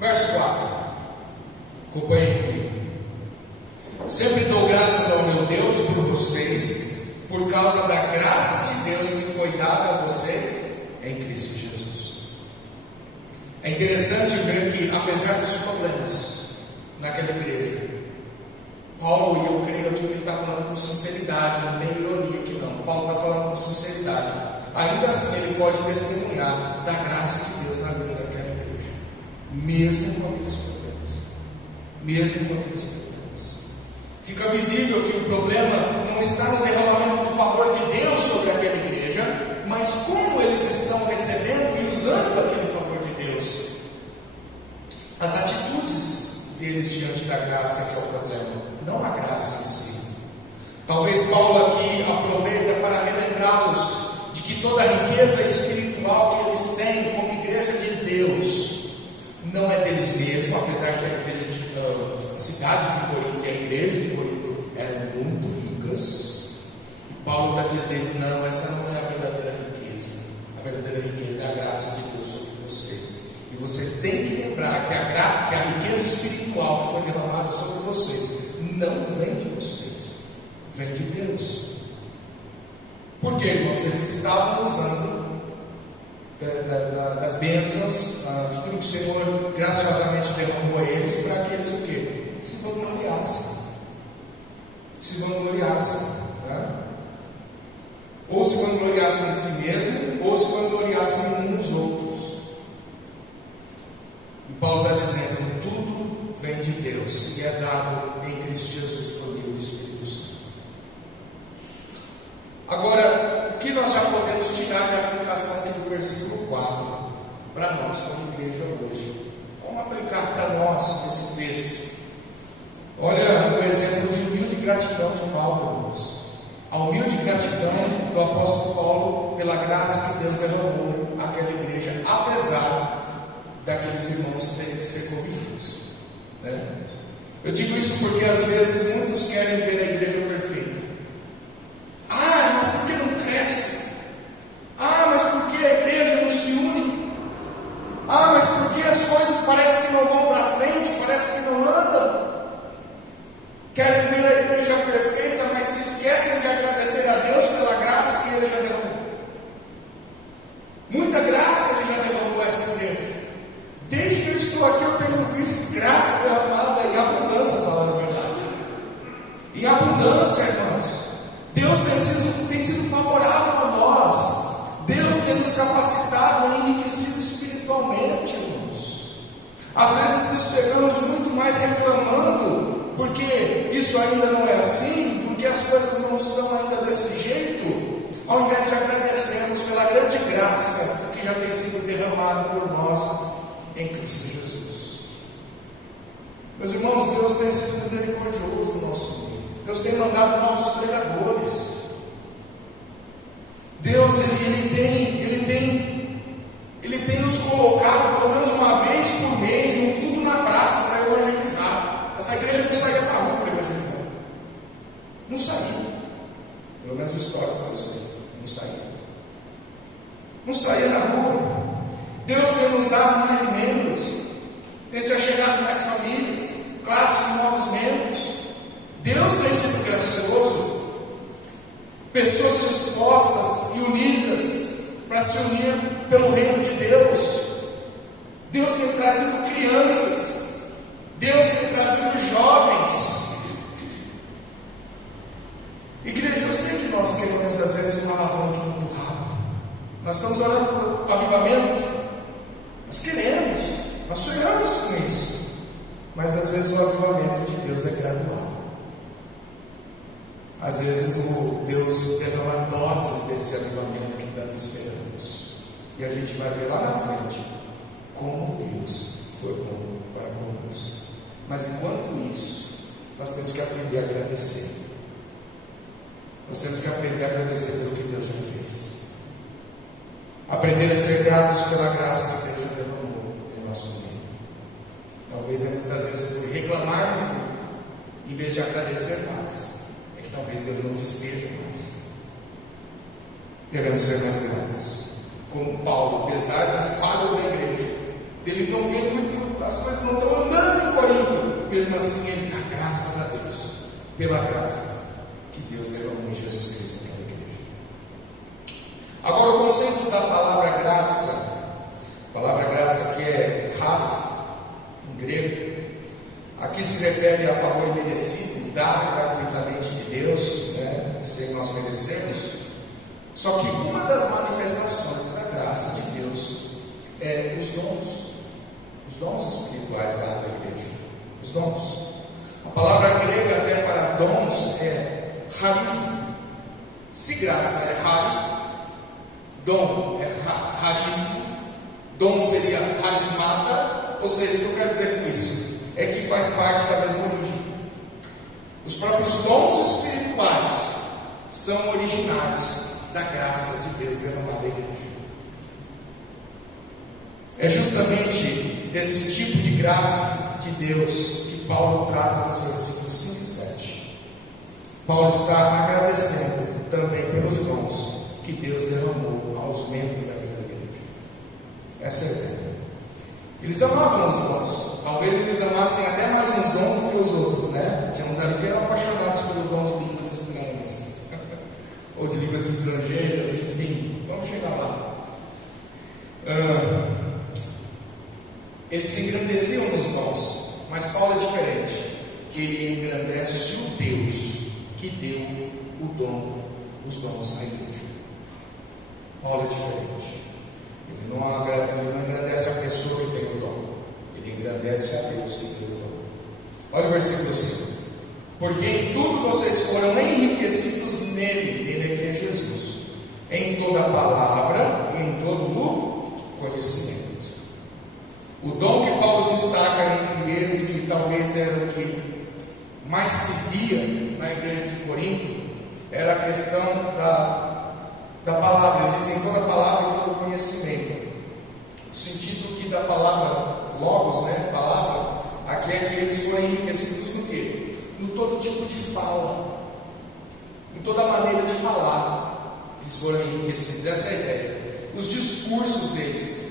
Verso 4. Acompanhe comigo. Sempre dou graças ao meu Deus por vocês, por causa da graça de Deus que foi dada a vocês em Cristo Jesus. É interessante ver que, apesar dos problemas naquela igreja, Paulo, e eu creio aqui que ele está falando com sinceridade, não tem ironia aqui não. Paulo está falando com sinceridade. Ainda assim, ele pode testemunhar da graça de Deus na vida daquela igreja, mesmo com aqueles problemas. Mesmo com aqueles problemas. Fica visível que o problema não está no derramamento do favor de Deus sobre aquela igreja, mas como eles estão recebendo e usando aquele favor de Deus. As atitudes deles diante da graça que é o problema, não a graça em si. Talvez Paulo aqui aproveita para relembrá-los de que toda a riqueza espiritual que eles têm como igreja de Deus não é deles mesmos, apesar que a cidade de Corinto e a igreja de Corinto eram muito ricas. Paulo está dizendo, não, essa não é a verdadeira riqueza. A verdadeira riqueza é a graça de Deus sobre vocês. E vocês têm que lembrar que a riqueza espiritual que foi derramada sobre vocês não vem de vocês, vem de Deus. Por quê, irmãos? Eles estavam usando das bênçãos, de tudo que o Senhor graciosamente derramou a eles, para que eles o quê? Se vangloriassem. Se vangloriassem, né? Ou se vangloriassem em si mesmo, ou se vangloriassem uns nos outros. E Paulo está dizendo, tudo vem de Deus, e é dado em Cristo Jesus por meio do Espírito Santo. Agora, o que nós já podemos tirar de aplicação aqui do versículo 4 para nós como igreja hoje? Como aplicar para nós esse texto? Olha o exemplo de humilde gratidão de Paulo, irmãos. A humilde gratidão do apóstolo Paulo pela graça que Deus derramou àquela igreja, apesar daqueles irmãos terem que ser corrigidos, né? Eu digo isso porque às vezes muitos querem ver a igreja perfeita. Ah, mas por que não cresce? Ah, mas por que a igreja não se une? Ah, mas por que as coisas parecem que não vão para frente, parece que não andam? Querem ver a igreja perfeita, mas se esquecem de agradecer a Deus pela graça que Ele já derramou. Muita graça Ele já derramou a esta igreja. Desde que eu estou aqui, eu tenho visto graça derramada em abundância, falando a verdade. Em abundância, irmãos. Deus tem sido favorável a nós. Deus tem nos capacitado e enriquecido espiritualmente, irmãos. Às vezes nos pegamos muito mais reclamando, porque isso ainda não é assim, porque as coisas não são ainda desse jeito, ao invés de agradecermos pela grande graça que já tem sido derramada por nós em Cristo Jesus. Meus irmãos, Deus tem sido misericordioso no nosso meio. Deus tem mandado novos pregadores. Deus, Ele tem nos colocado pelo menos uma vez por mês num culto na praça para evangelizar. Essa igreja não saía para a rua para evangelizar. Não saía. Pelo menos o histórico que eu sei. Não saía. Não saía na rua. Deus tem nos dado mais membros. Tem se achegado mais famílias. Classes de novos membros. Deus tem sido gracioso. pessoas dispostas e unidas para se unir pelo reino de Deus. Deus tem trazido crianças, Deus tem trazido jovens. Igreja, eu sei que nós queremos às vezes uma alavanca muito rápido. Nós estamos orando por avivamento, nós queremos, nós sonhamos com isso, mas às vezes o avivamento de Deus é gradual. Às vezes o Deus derrama doses desse avivamento que tanto esperamos, e a gente vai ver lá na frente como Deus foi bom para conosco. Mas enquanto isso, nós temos que aprender a agradecer. Nós temos que aprender a agradecer pelo que Deus já fez, aprender a ser gratos pela graça que Deus já derramou em nosso meio. Talvez muitas vezes por reclamarmos muito, em vez de agradecer mais, é que talvez Deus não despeje mais. Devemos ser mais gratos. Como Paulo, apesar das falhas da igreja, ele não vê muito, as coisas não estão andando em Corinto, mesmo assim ele dá graças a Deus pela graça que Deus derramou em Jesus Cristo naquela igreja. Agora, o conceito da palavra graça que é charis em grego, aqui se refere a favor imerecido, dado gratuitamente de Deus, né, sem nós merecermos. Só que uma das manifestações da graça de Deus é os dons espirituais da igreja, os dons. A palavra grega até para dons é charisma. Se graça é charis, dom é charisma, dom seria charismata, ou seja, o que eu quero dizer com isso? É que faz parte da mesma origem. Os próprios dons espirituais são originários da graça de Deus derramada na igreja. É justamente desse tipo de graça de Deus que Paulo trata nos versículos 5 e 7. Paulo está agradecendo também pelos dons que Deus derramou aos membros daquela igreja. Essa é a ideia. Eles amavam os dons. Talvez eles amassem até mais uns dons do que os outros, né? Tínhamos ali que eram apaixonados pelo dom de línguas estranhas ou de línguas estrangeiras, enfim. Vamos chegar lá. Eles se engrandeciam nos dons, mas Paulo é diferente. Ele engrandece o Deus que deu os dons à igreja. Paulo é diferente. Ele não engrandece a pessoa que tem o dom, ele engrandece a Deus que deu o dom. Olha o versículo 5: porque em tudo vocês foram enriquecidos nele que é Jesus, em toda a palavra e em todo o conhecimento. O dom que Paulo destaca entre eles, que talvez era o que mais se via na igreja de Corinto, era a questão da palavra. Ele diz em toda a palavra e todo o conhecimento. O sentido que da palavra logos, né, palavra, aqui é que eles foram enriquecidos no quê? No todo tipo de fala, em toda maneira de falar, eles foram enriquecidos. Essa é a ideia. Os discursos deles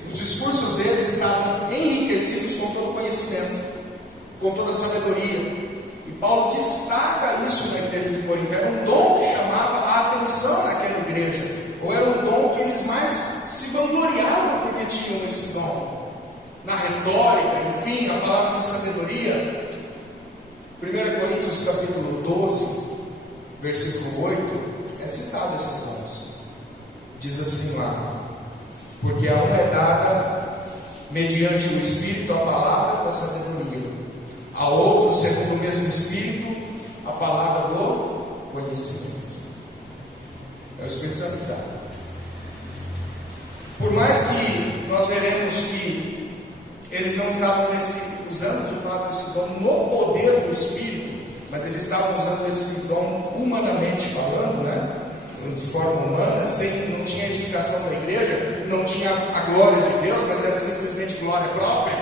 estavam enriquecidos com todo o conhecimento, com toda a sabedoria. E Paulo destaca isso na igreja de Corinto. Era um dom que chamava a atenção naquela igreja, ou era um dom que eles mais se vangloriavam porque tinham esse dom. Na retórica, enfim, a palavra de sabedoria. 1 Coríntios capítulo 12, versículo 8, é citado esses dons. Diz assim lá: porque a um é dada mediante o Espírito a palavra da sabedoria, a outro, segundo o mesmo Espírito, a palavra do conhecimento. É o Espírito Santo que dá. Por mais que nós veremos que eles não estavam usando de fato esse dom no poder do Espírito, mas eles estavam usando esse dom humanamente falando, né? De forma humana, não tinha edificação da igreja, não tinha a glória de Deus, mas era simplesmente glória própria.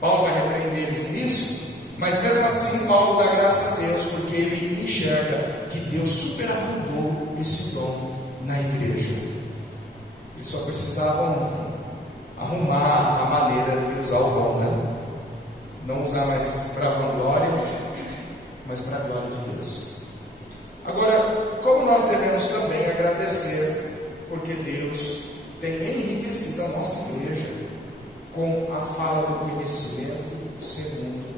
Paulo vai repreender eles nisso, mas mesmo assim Paulo dá graça a Deus, porque ele enxerga que Deus superabundou esse dom na igreja. Eles só precisavam arrumar a maneira de usar o dom, né? Não usar mais para a vanglória, mas para a glória de Deus. Agora, como nós devemos também agradecer, porque Deus tem enriquecido a nossa igreja com a fala do conhecimento segundo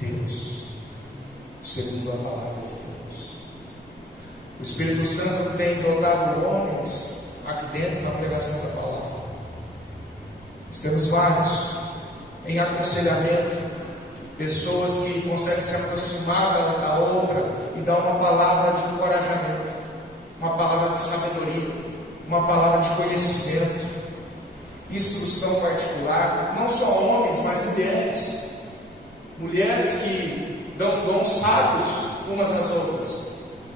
Deus, segundo a palavra de Deus. O Espírito Santo tem dotado homens aqui dentro na pregação da palavra. Nós temos vários em aconselhamento, pessoas que conseguem se aproximar da outra e dar uma palavra de encorajamento, uma palavra de sabedoria, uma palavra de conhecimento, instrução particular, não só homens, mas mulheres que dão dons sábios umas às outras,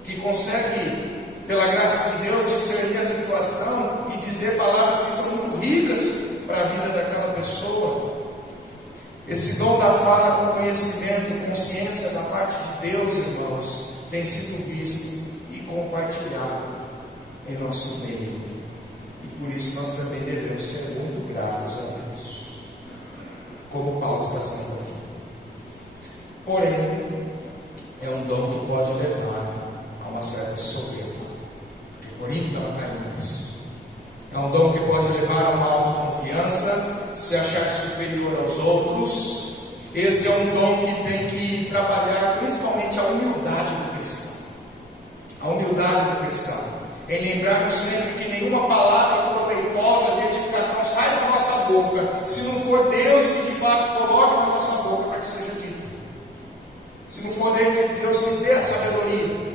que conseguem, pela graça de Deus, discernir a situação e dizer palavras que são muito ricas para a vida daquela pessoa. Esse dom da fala com conhecimento, consciência da parte de Deus, irmãos, tem sido visto e compartilhado em nosso meio. E por isso nós também devemos ser muito gratos a Deus, como Paulo está sendo aqui. Porém, é um dom que pode levar a uma certa soberba, porque Corinto estava caindo nisso. É um dom que pode levar a uma autoconfiança, se achar superior aos outros. Esse é um dom que tem que trabalhar principalmente a humildade do cristão. A humildade do cristão. Em lembrarmos sempre que nenhuma palavra proveitosa de edificação sai da nossa boca, se não for Deus que de fato coloca na nossa boca para que seja dita. Se não for Deus que dê a sabedoria.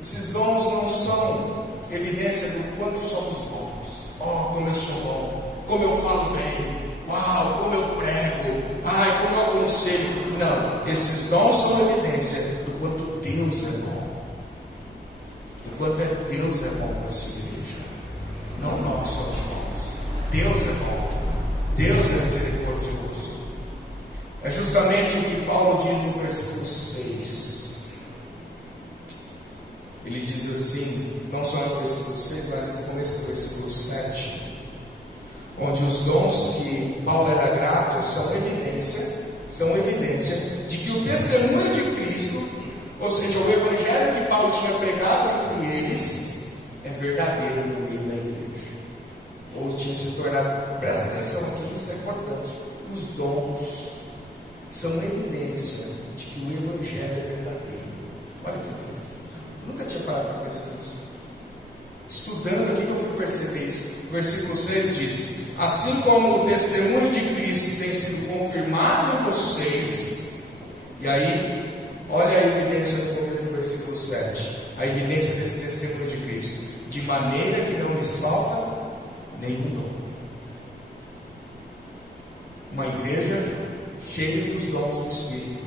Esses dons não são evidência do quanto somos bons. Oh, como eu sou bom, como eu falo bem, uau, como eu prego, ai, como eu aconselho. Não, esses dons são evidência do quanto Deus é bom, do quanto Deus é bom para a sua igreja. Não nós somos bons, Deus é bom, Deus é misericordioso. É justamente o que Paulo diz no versículo 6. Ele diz assim, não só no versículo 6, mas no começo do versículo 7, onde os dons que Paulo era grato são evidência de que o testemunho de Cristo, ou seja, o evangelho que Paulo tinha pregado entre eles, é verdadeiro no meio da igreja. Ou tinha se tornado, presta atenção aqui, isso é importante, os dons são evidência de que o evangelho é verdadeiro. Olha que coisa. Nunca tinha parado para pensar nisso. Estudando aqui que eu fui perceber isso. O versículo 6 diz: assim como o testemunho de Cristo tem sido confirmado em vocês. E aí, olha a evidência do começo do versículo 7. A evidência desse testemunho de Cristo. De maneira que não lhes falta nenhum dom. Uma igreja cheia dos dons do Espírito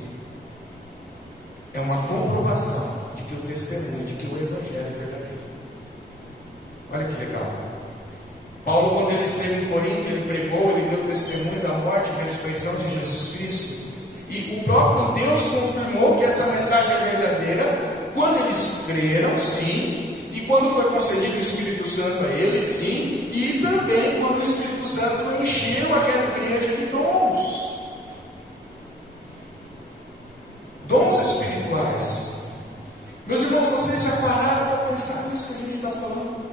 é uma comprovação de que o testemunho, de que o evangelho é verdadeiro. Olha que legal. Paulo, quando ele esteve em Corinto, ele pregou, ele deu testemunho da morte e ressurreição de Jesus Cristo. E o próprio Deus confirmou que essa mensagem é verdadeira quando eles creram, sim, e quando foi concedido o Espírito Santo a eles, sim, e também quando o Espírito Santo encheu aquela igreja de dons. Dons espirituais. Meus irmãos, vocês já pararam para pensar nisso que a gente está falando?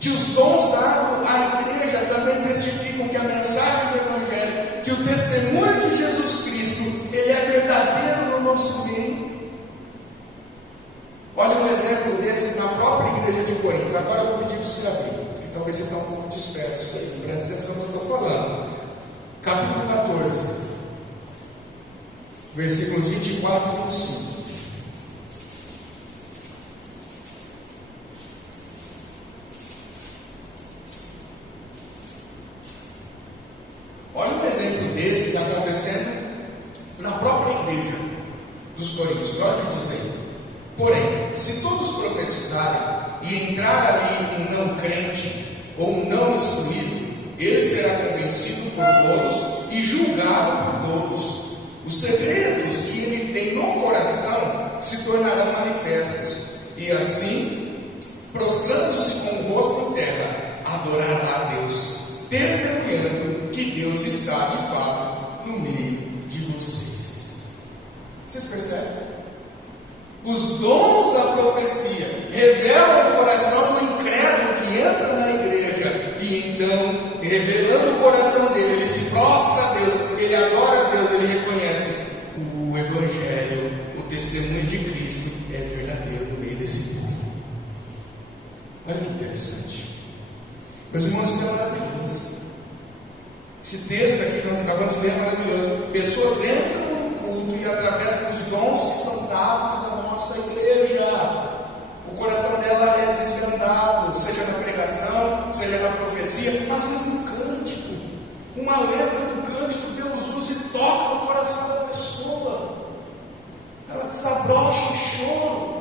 Que os dons dados à igreja também testificam que a mensagem do Evangelho, que o testemunho de Jesus Cristo, ele é verdadeiro no nosso meio. Olha um exemplo desses na própria igreja de Corinto. Agora eu vou pedir para você abrir, porque talvez você está um pouco disperso aí. Presta atenção no que eu estou falando. Capítulo 14, versículos 24 e 25. Olha um exemplo desses acontecendo na própria igreja dos Coríntios. Olha o que diz aí. Porém, se todos profetizarem e entrar ali um não crente ou um não instruído, ele será convencido por todos e julgado por todos. Os segredos que ele tem no coração se tornarão manifestos, e assim, prostrando-se com o rosto em terra, adorará a Deus, testemunhando que Deus está de fato no meio de vocês. Vocês percebem? Os dons da profecia revelam o coração do incrédulo que entra na igreja, e então, revelando o coração dele, ele se prostra a Deus, ele adora a Deus, ele reconhece o Evangelho, o testemunho de Cristo é verdadeiro no meio desse povo. Olha que interessante. Meus irmãos, isso é maravilhoso. Esse texto aqui que nós acabamos de ler é maravilhoso. Pessoas entram no culto e através dos dons que são dados na nossa igreja, o coração dela é desvendado, seja na pregação, seja na profecia, às vezes no cântico. Uma letra do cântico Deus usa e toca no coração da pessoa. Ela desabrocha em choro.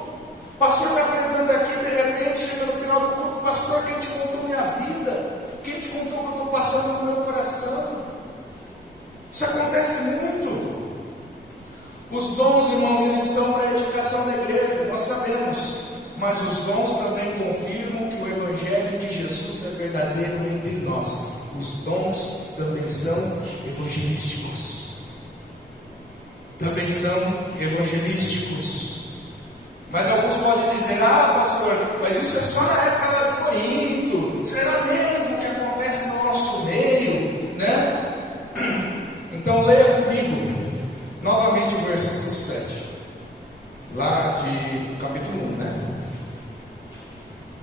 O pastor está pregando aqui, de repente chega no final do culto: pastor, quem te contou minha vida? Quem te contou o que eu estou passando no meu coração? Isso acontece muito. Os dons, irmãos, eles são para a edificação da igreja, nós sabemos. Mas os dons também confirmam que o Evangelho de Jesus é verdadeiro entre nós. Os dons também são evangelísticos. Também são evangelísticos. Mas alguns podem dizer: ah, pastor, mas isso é só na época lá de Corinto. Será mesmo que acontece no nosso meio, né? Então leia comigo novamente o versículo 7, lá de capítulo 1, né?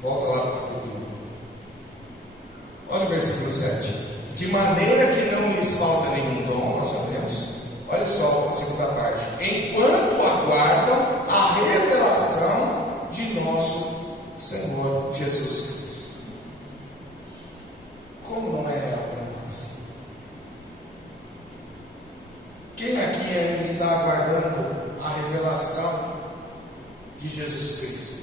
Volta lá para o capítulo 1. Olha o versículo 7. De maneira que não lhes falta nenhum dom, nós sabemos. Olha só a segunda parte. Enquanto aguardam a revelação de nosso Senhor Jesus Cristo. Como não é real para nós? Quem aqui ainda está aguardando a revelação de Jesus Cristo?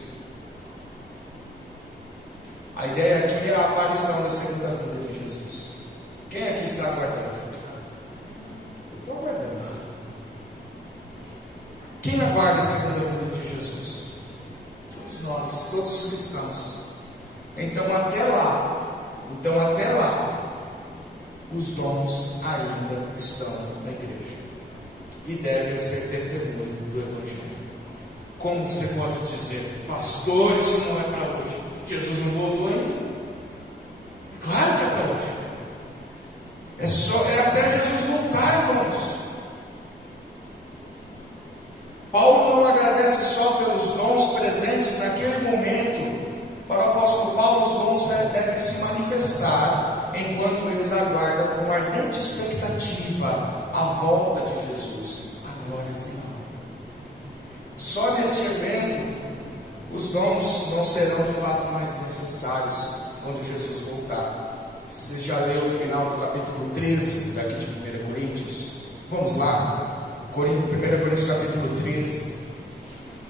A ideia aqui é a aparição da segunda vinda de Jesus. Quem aqui está aguardando? Eu estou aguardando. Quem aguarda a segunda vinda de Jesus? Todos nós, todos os cristãos. Então até lá, os dons ainda estão na igreja e devem ser testemunho do Evangelho. Como você pode dizer: pastor, isso não é para hoje? Jesus não voltou ainda? Claro que é para hoje. É até Jesus voltar, irmãos. Paulo não agradece só pelos dons presentes naquele momento. Para o apóstolo Paulo, os dons devem se manifestar enquanto eles aguardam com ardente expectativa a volta de Jesus, a glória final. Só nesse evento os dons não serão de fato mais necessários quando Jesus voltar. Você já leu o final do capítulo 13 daqui de 1 Coríntios? Vamos lá, 1 Coríntios capítulo 13.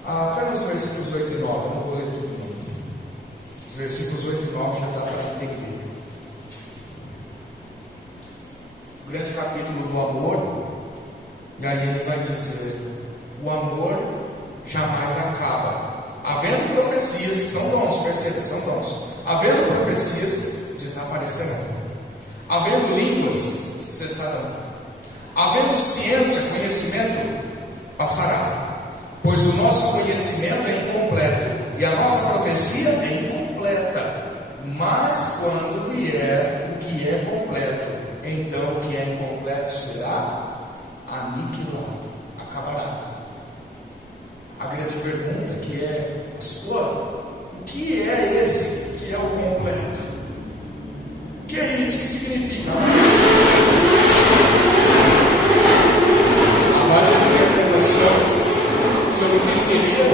Apenas os versículos 8 e 9, eu não vou ler tudo não. Os versículos 8 e 9 já dá para entender. O grande capítulo do amor, e aí ele vai dizer: o amor jamais acaba. Havendo profecias, são dons, perceba, são dons. Havendo profecias, desaparecerão. Havendo línguas, cessarão. Havendo ciência, conhecimento, passará. Pois o nosso conhecimento é incompleto e a nossa profecia é incompleta. Mas quando vier o que é completo, então o que é incompleto será aniquilado, acabará. A grande pergunta que é: pastor, o que é esse que é o completo? O que é isso? O que significa? Há várias interpretações sobre o que seria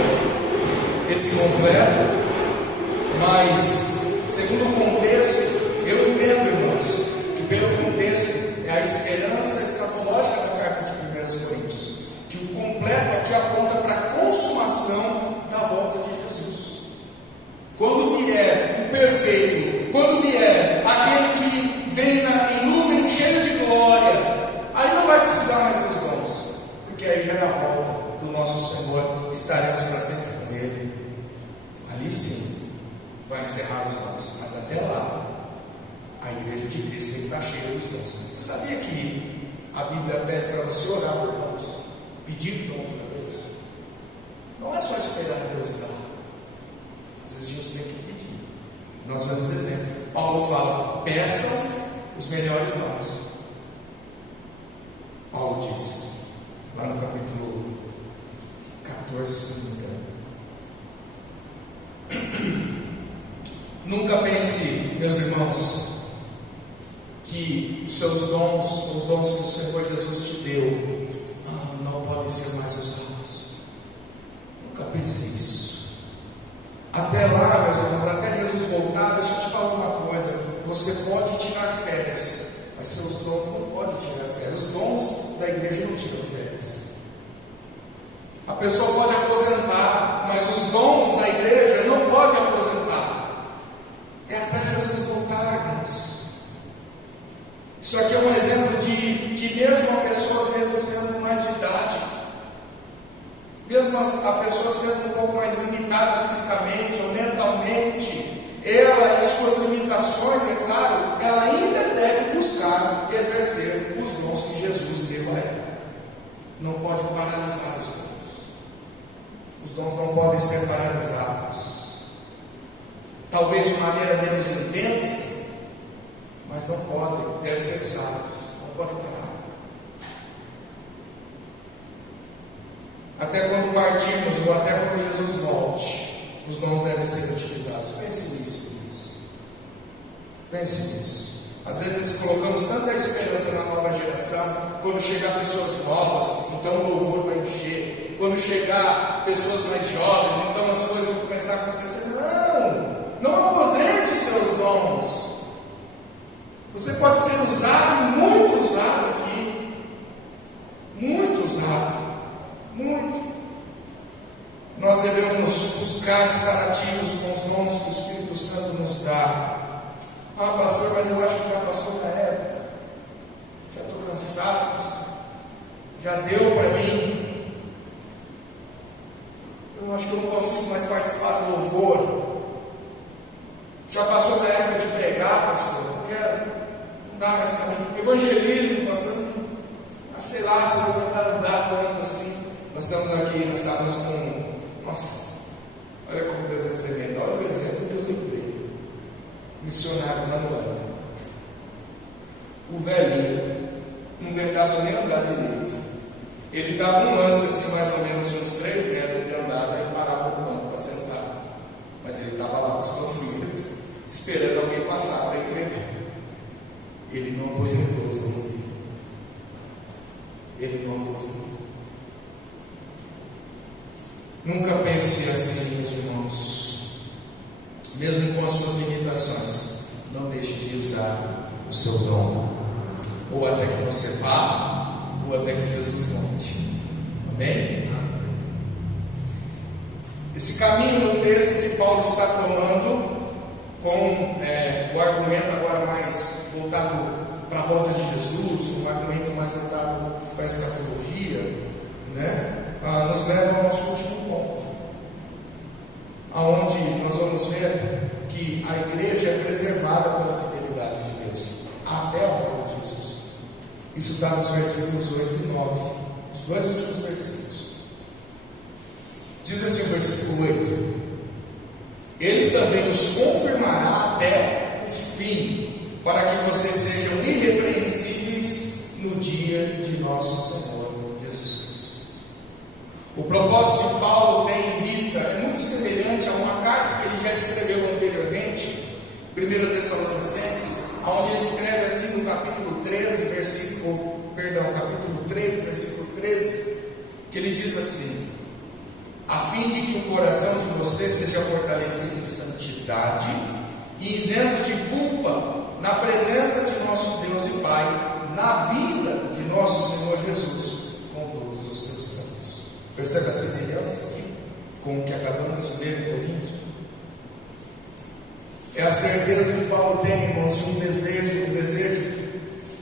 esse completo, mas segundo o contexto, eu entendo, irmãos, que pelo contexto é a esperança escatológica da carta de 1 Coríntios, que o completo aqui aponta para a consumação da volta de Jesus. Quando vier o perfeito, quando vier aquele que vem em nuvem cheia de glória, aí não vai precisar mais dos dons, porque aí já é a volta do nosso Senhor, estaremos para sempre com Ele. Ali sim vai encerrar os dons, mas até lá a igreja de Cristo tem que estar cheia dos dons. Você sabia que a Bíblia pede para você orar por dons, pedir dons a Deus? Não é só vemos exemplo. Paulo fala: peçam os melhores dons. Paulo diz, lá no capítulo 14, se não me engano. Nunca pense, meus irmãos, que os seus dons, os dons que o Senhor Jesus te deu, não podem ser mais usados. Nunca pense isso. Até lá, meus irmãos, até Jesus voltar, deixa eu te falar uma coisa: você pode tirar férias, mas seus dons não podem tirar férias. Os dons da igreja não tiram férias. A pessoa pode aposentar, mas os dons da igreja não pode aposentar. É até Jesus voltar, irmãos. Isso aqui é um exemplo de que mesmo a pessoa às vezes sendo mais de idade, mesmo a pessoa sendo um pouco mais limitada fisicamente ou mentalmente, ela e suas limitações, é claro, ela ainda deve buscar exercer os dons que Jesus deu a ela. Não pode paralisar os dons. Os dons não podem ser paralisados. Talvez de maneira menos intensa, mas não podem, devem ser usados, não podem parar. Até quando partirmos, ou até quando Jesus volte, os dons devem ser utilizados. Pense nisso, isso. Pense nisso. Às vezes colocamos tanta esperança na nova geração. Quando chegar pessoas novas, então o louvor vai encher. Quando chegar pessoas mais jovens, então as coisas vão começar a acontecer. Não aposente seus dons. Você pode ser usado, muito usado aqui. Muito usado. Muito. Nós devemos buscar estar ativos com os dons que o Espírito Santo nos dá. Pastor, mas eu acho que já passou da época. Já estou cansado, pastor. Já deu para mim. Eu acho que eu não consigo mais participar do louvor. Já passou da época de pregar, pastor. Não quero. Não dá mais para mim. Evangelismo, pastor. Sei lá se eu vou tentar andar tanto assim. Nós estamos aqui, nós estávamos com. Nossa, olha como Deus é tremendo. Olha o exemplo que eu lembrei. Missionário Manuel. O velhinho não aguentava nem andar direito. Ele dava um lance assim, mais ou menos de uns 3 metros de andada, e parava no banco para sentar. Mas ele estava lá com os panfletos, esperando alguém passar para entregar. Ele não aposentou os dons dele. Ele não aposentou. Nunca pense assim, meus irmãos. Mesmo com as suas limitações, não deixe de usar o seu dom, ou até que você vá, ou até que Jesus volte. Amém? Esse caminho no texto que Paulo está tomando, com o argumento agora mais voltado para a volta de Jesus, um argumento mais voltado para a escatologia, nos leva ao nosso último ponto, aonde nós vamos ver que a igreja é preservada pela fidelidade de Deus até a volta de Jesus. Isso está nos versículos 8 e 9, os dois últimos versículos. Diz assim o versículo 8: Ele também os confirmará até o fim, para que vocês sejam irrepreensíveis no dia de nosso Senhor Jesus Cristo. O propósito de Paulo tem em vista, é muito semelhante a uma carta que ele já escreveu anteriormente, 1 Tessalonicenses, onde ele escreve assim no capítulo 3, versículo 13, que ele diz assim: a fim de que o coração de vocês seja fortalecido em santidade e isento de culpa na presença de nosso Deus e Pai, na vinda de nosso Senhor Jesus com todos os seus santos. Percebe a semelhança aqui com o que acabamos de ler em Coríntios? É a certeza que Paulo tem, irmãos, de um desejo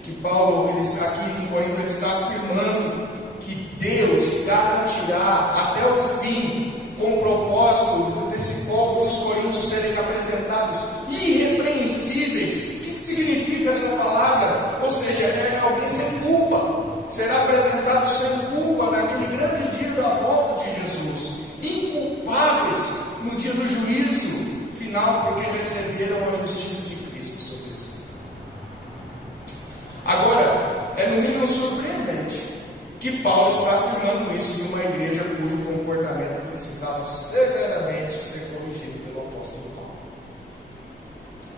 que Paulo, aqui em Corinto, ele está afirmando que Deus garantirá até o fim, com o propósito desse povo dos coríntios serem apresentados irrepreensíveis. O que significa essa palavra? Ou seja, é alguém sem culpa, será apresentado sem culpa naquele grande dia da volta de Jesus, inculpáveis no dia do juízo final, porque receberam a está afirmando isso de uma igreja cujo comportamento precisava severamente ser corrigido pelo apóstolo Paulo.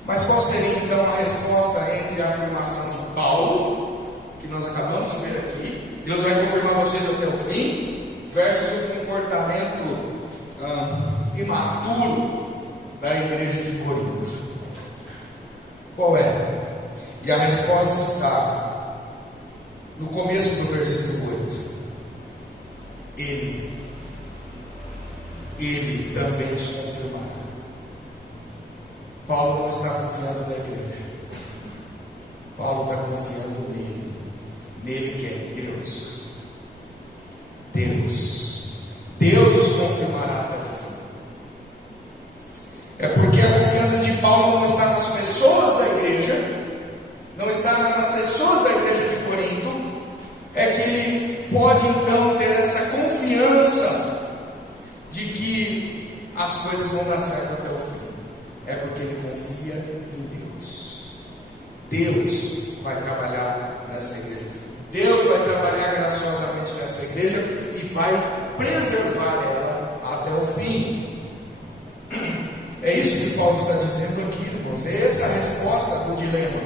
Mas qual seria então a resposta entre a afirmação de Paulo, que nós acabamos de ver aqui, Deus vai confirmar vocês até o fim, versus o comportamento imaturo da igreja de Corinto? Qual é? E a resposta está no começo do versículo 8. Ele também os confirmará. Paulo não está confiando na igreja. Paulo está confiando nele. Nele que é Deus. Deus os confirmará até o fim. É porque a confiança de Paulo não está nas pessoas da igreja, não está nas pessoas da igreja de Corinto, é que ele pode então ter essa confiança de que as coisas vão dar certo até o fim. É porque ele confia em Deus. Deus vai trabalhar nessa igreja. Deus vai trabalhar graciosamente nessa igreja e vai preservar ela até o fim. É isso que Paulo está dizendo aqui, irmãos. Essa é a resposta do dilema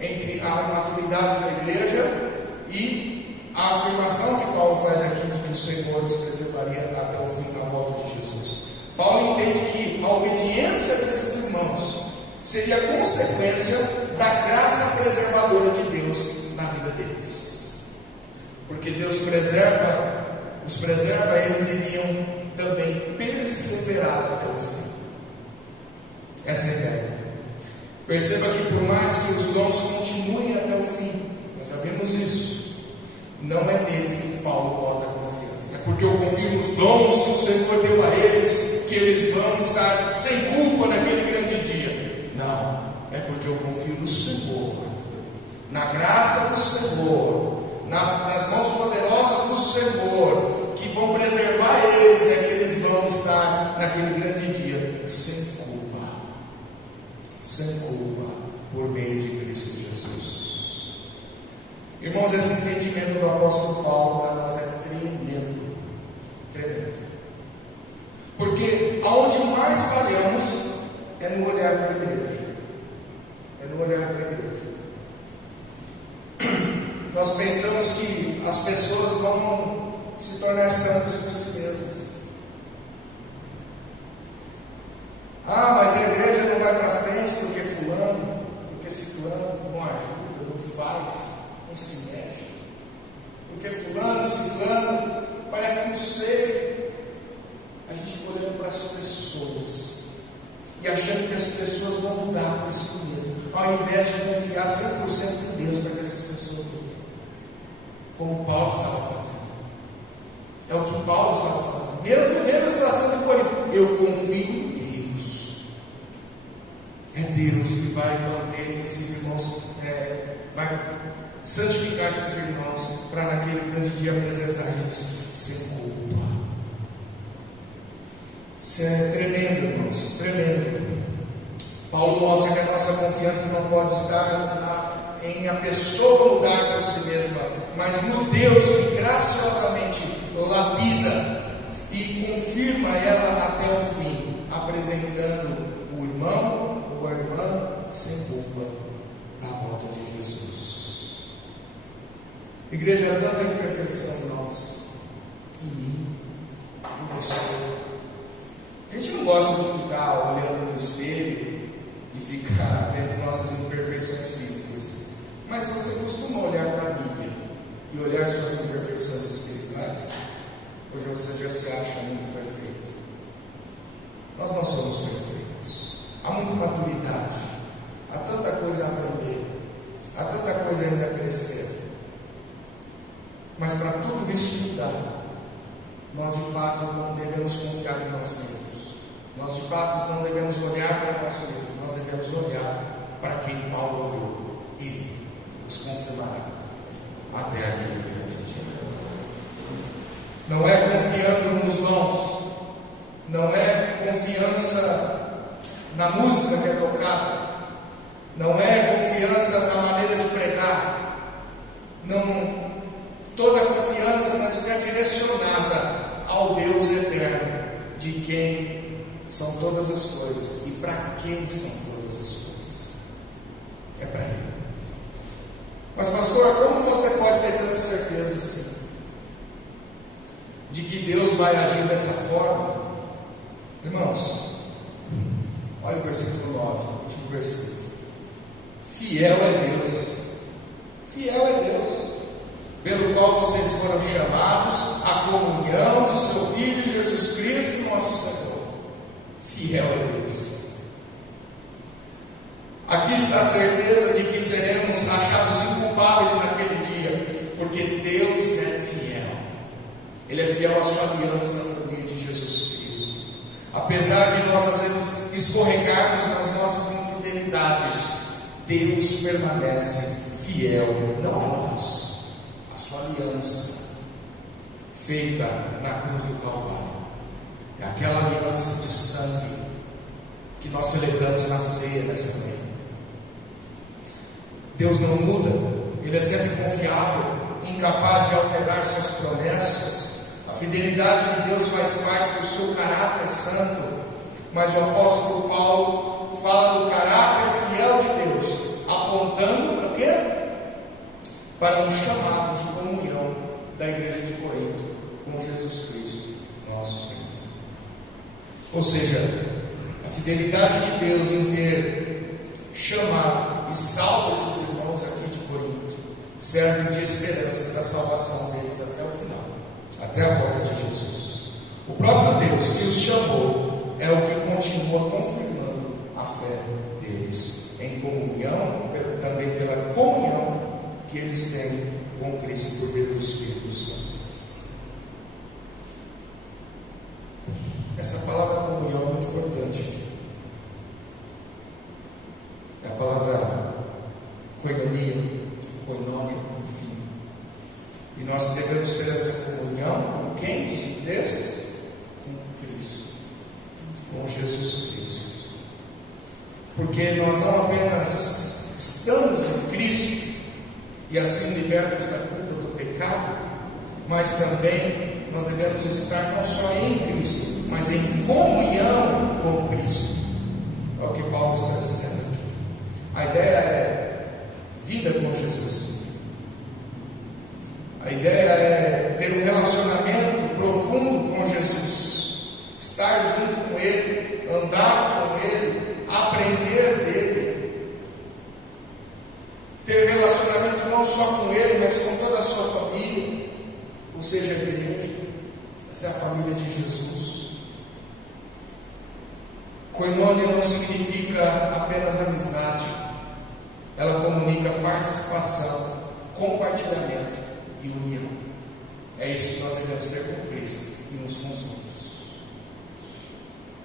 entre a imaturidade da igreja e a afirmação que Paulo faz aqui de que o Senhor os preservaria até o fim na volta de Jesus. Paulo entende que a obediência desses irmãos seria consequência da graça preservadora de Deus na vida deles. Porque Deus os preserva, eles iriam também perseverar até o fim. Essa é a ideia. Perceba que por mais que os dons continuem até o fim, nós já vimos isso, não é neles que Paulo bota confiança. É porque eu confio nos dons que o Senhor deu a eles, que eles vão estar sem culpa naquele grande dia. Não, é porque eu confio no Senhor, na graça do Senhor, nas mãos poderosas do Senhor, que vão preservar eles, é que eles vão estar naquele grande dia sem culpa, por meio de Cristo Jesus. Irmãos, esse entendimento do apóstolo Paulo para nós é tremendo. Porque aonde mais falhamos é no olhar para a igreja. Nós pensamos que as pessoas vão se tornar santas por si mesmas. Mas a igreja não vai para frente porque fulano, porque ciclano não ajuda, não faz, não se mexe. Porque fulano, ciclano, parece que não sei. A gente olhando para as pessoas e achando que as pessoas vão mudar por si mesmo, ao invés de confiar 100% em Deus para que essas pessoas mudem. Como Paulo estava fazendo. É o que Paulo estava fazendo. Mesmo vendo a situação de Corinto, eu confio em Deus. É Deus que vai manter esses irmãos, vai santificar esses irmãos, para naquele grande dia apresentar eles sem culpa. Isso é tremendo, irmãos, tremendo. Paulo mostra que a nossa confiança não pode estar em a pessoa mudar por si mesma, mas no Deus que graciosamente lapida e confirma ela até o fim, apresentando o irmão ou a irmã sem culpa na volta de Jesus. Igreja, é tanta imperfeição em nós, em mim, em você. A gente não gosta de ficar olhando no espelho e ficar vendo nossas imperfeições físicas, mas se você costuma olhar para a Bíblia e olhar suas imperfeições espirituais, hoje você já se acha muito perfeito. Nós não somos perfeitos. Há muita maturidade, há tanta coisa a aprender, há tanta coisa ainda a crescer. Mas para tudo isso mudar, nós de fato não devemos confiar em nós mesmos. Nós de fato não devemos olhar para nós mesmos, nós devemos olhar para quem Paulo olhou. Ele nos confirmará até aquele grande dia. Não é confiando nos dons, não é confiança na música que é tocada, não é confiança na maneira de pregar, não, toda a confiança direcionada ao Deus eterno, de quem são todas as coisas e para quem são todas as coisas. É para Ele. Mas pastor, como você pode ter tanta certeza assim, de que Deus vai agir dessa forma? Irmãos, olha o versículo 9, o último versículo. Fiel é Deus, fiel é Deus, pelo qual vocês foram chamados à comunhão de seu Filho Jesus Cristo, nosso Senhor. Fiel é Deus. Aqui está a certeza de que seremos achados inculpáveis naquele dia, porque Deus é fiel. Ele é fiel à sua aliança por meio de Jesus Cristo. Apesar de nós às vezes escorregarmos nas nossas infidelidades, Deus permanece fiel, não a nós, a sua aliança feita na cruz do Calvário. É aquela aliança de sangue que nós celebramos na ceia nessa manhã. Deus não muda, Ele é sempre confiável, incapaz de alterar suas promessas. A fidelidade de Deus faz parte do seu caráter santo, mas o apóstolo Paulo fala do caráter fiel de Deus, apontando para quê? Para um chamado de comunhão da igreja de Corinto com Jesus Cristo, nosso Senhor. Ou seja, a fidelidade de Deus em ter chamado e salvo esses irmãos aqui de Corinto serve de esperança da salvação deles até o final, até a volta de Jesus. O próprio Deus que os chamou é o que continua confirmando a fé deles em comunhão, também pela comunhão que eles têm com Cristo por meio do Espírito Santo. Essa palavra comunhão é muito importante aqui. É a palavra koinonia, enfim. E nós devemos ter essa comunhão com quem diz o texto? Com Cristo, com Jesus Cristo. Porque nós não apenas estamos em Cristo e assim libertos da culpa do pecado, mas também nós devemos estar não só em Cristo, mas em comunhão com Cristo. É o que Paulo está dizendo aqui. A ideia é vida com Jesus. A ideia é ter um relacionamento profundo com Jesus, estar junto com Ele, andar com Ele, aprender dele, ter relacionamento não só com Ele, mas com toda a sua família, ou seja, a igreja. Essa é a família de Jesus. Koinonia não significa apenas amizade, ela comunica participação, compartilhamento e união. É isso que nós devemos ter com Cristo e uns com os outros.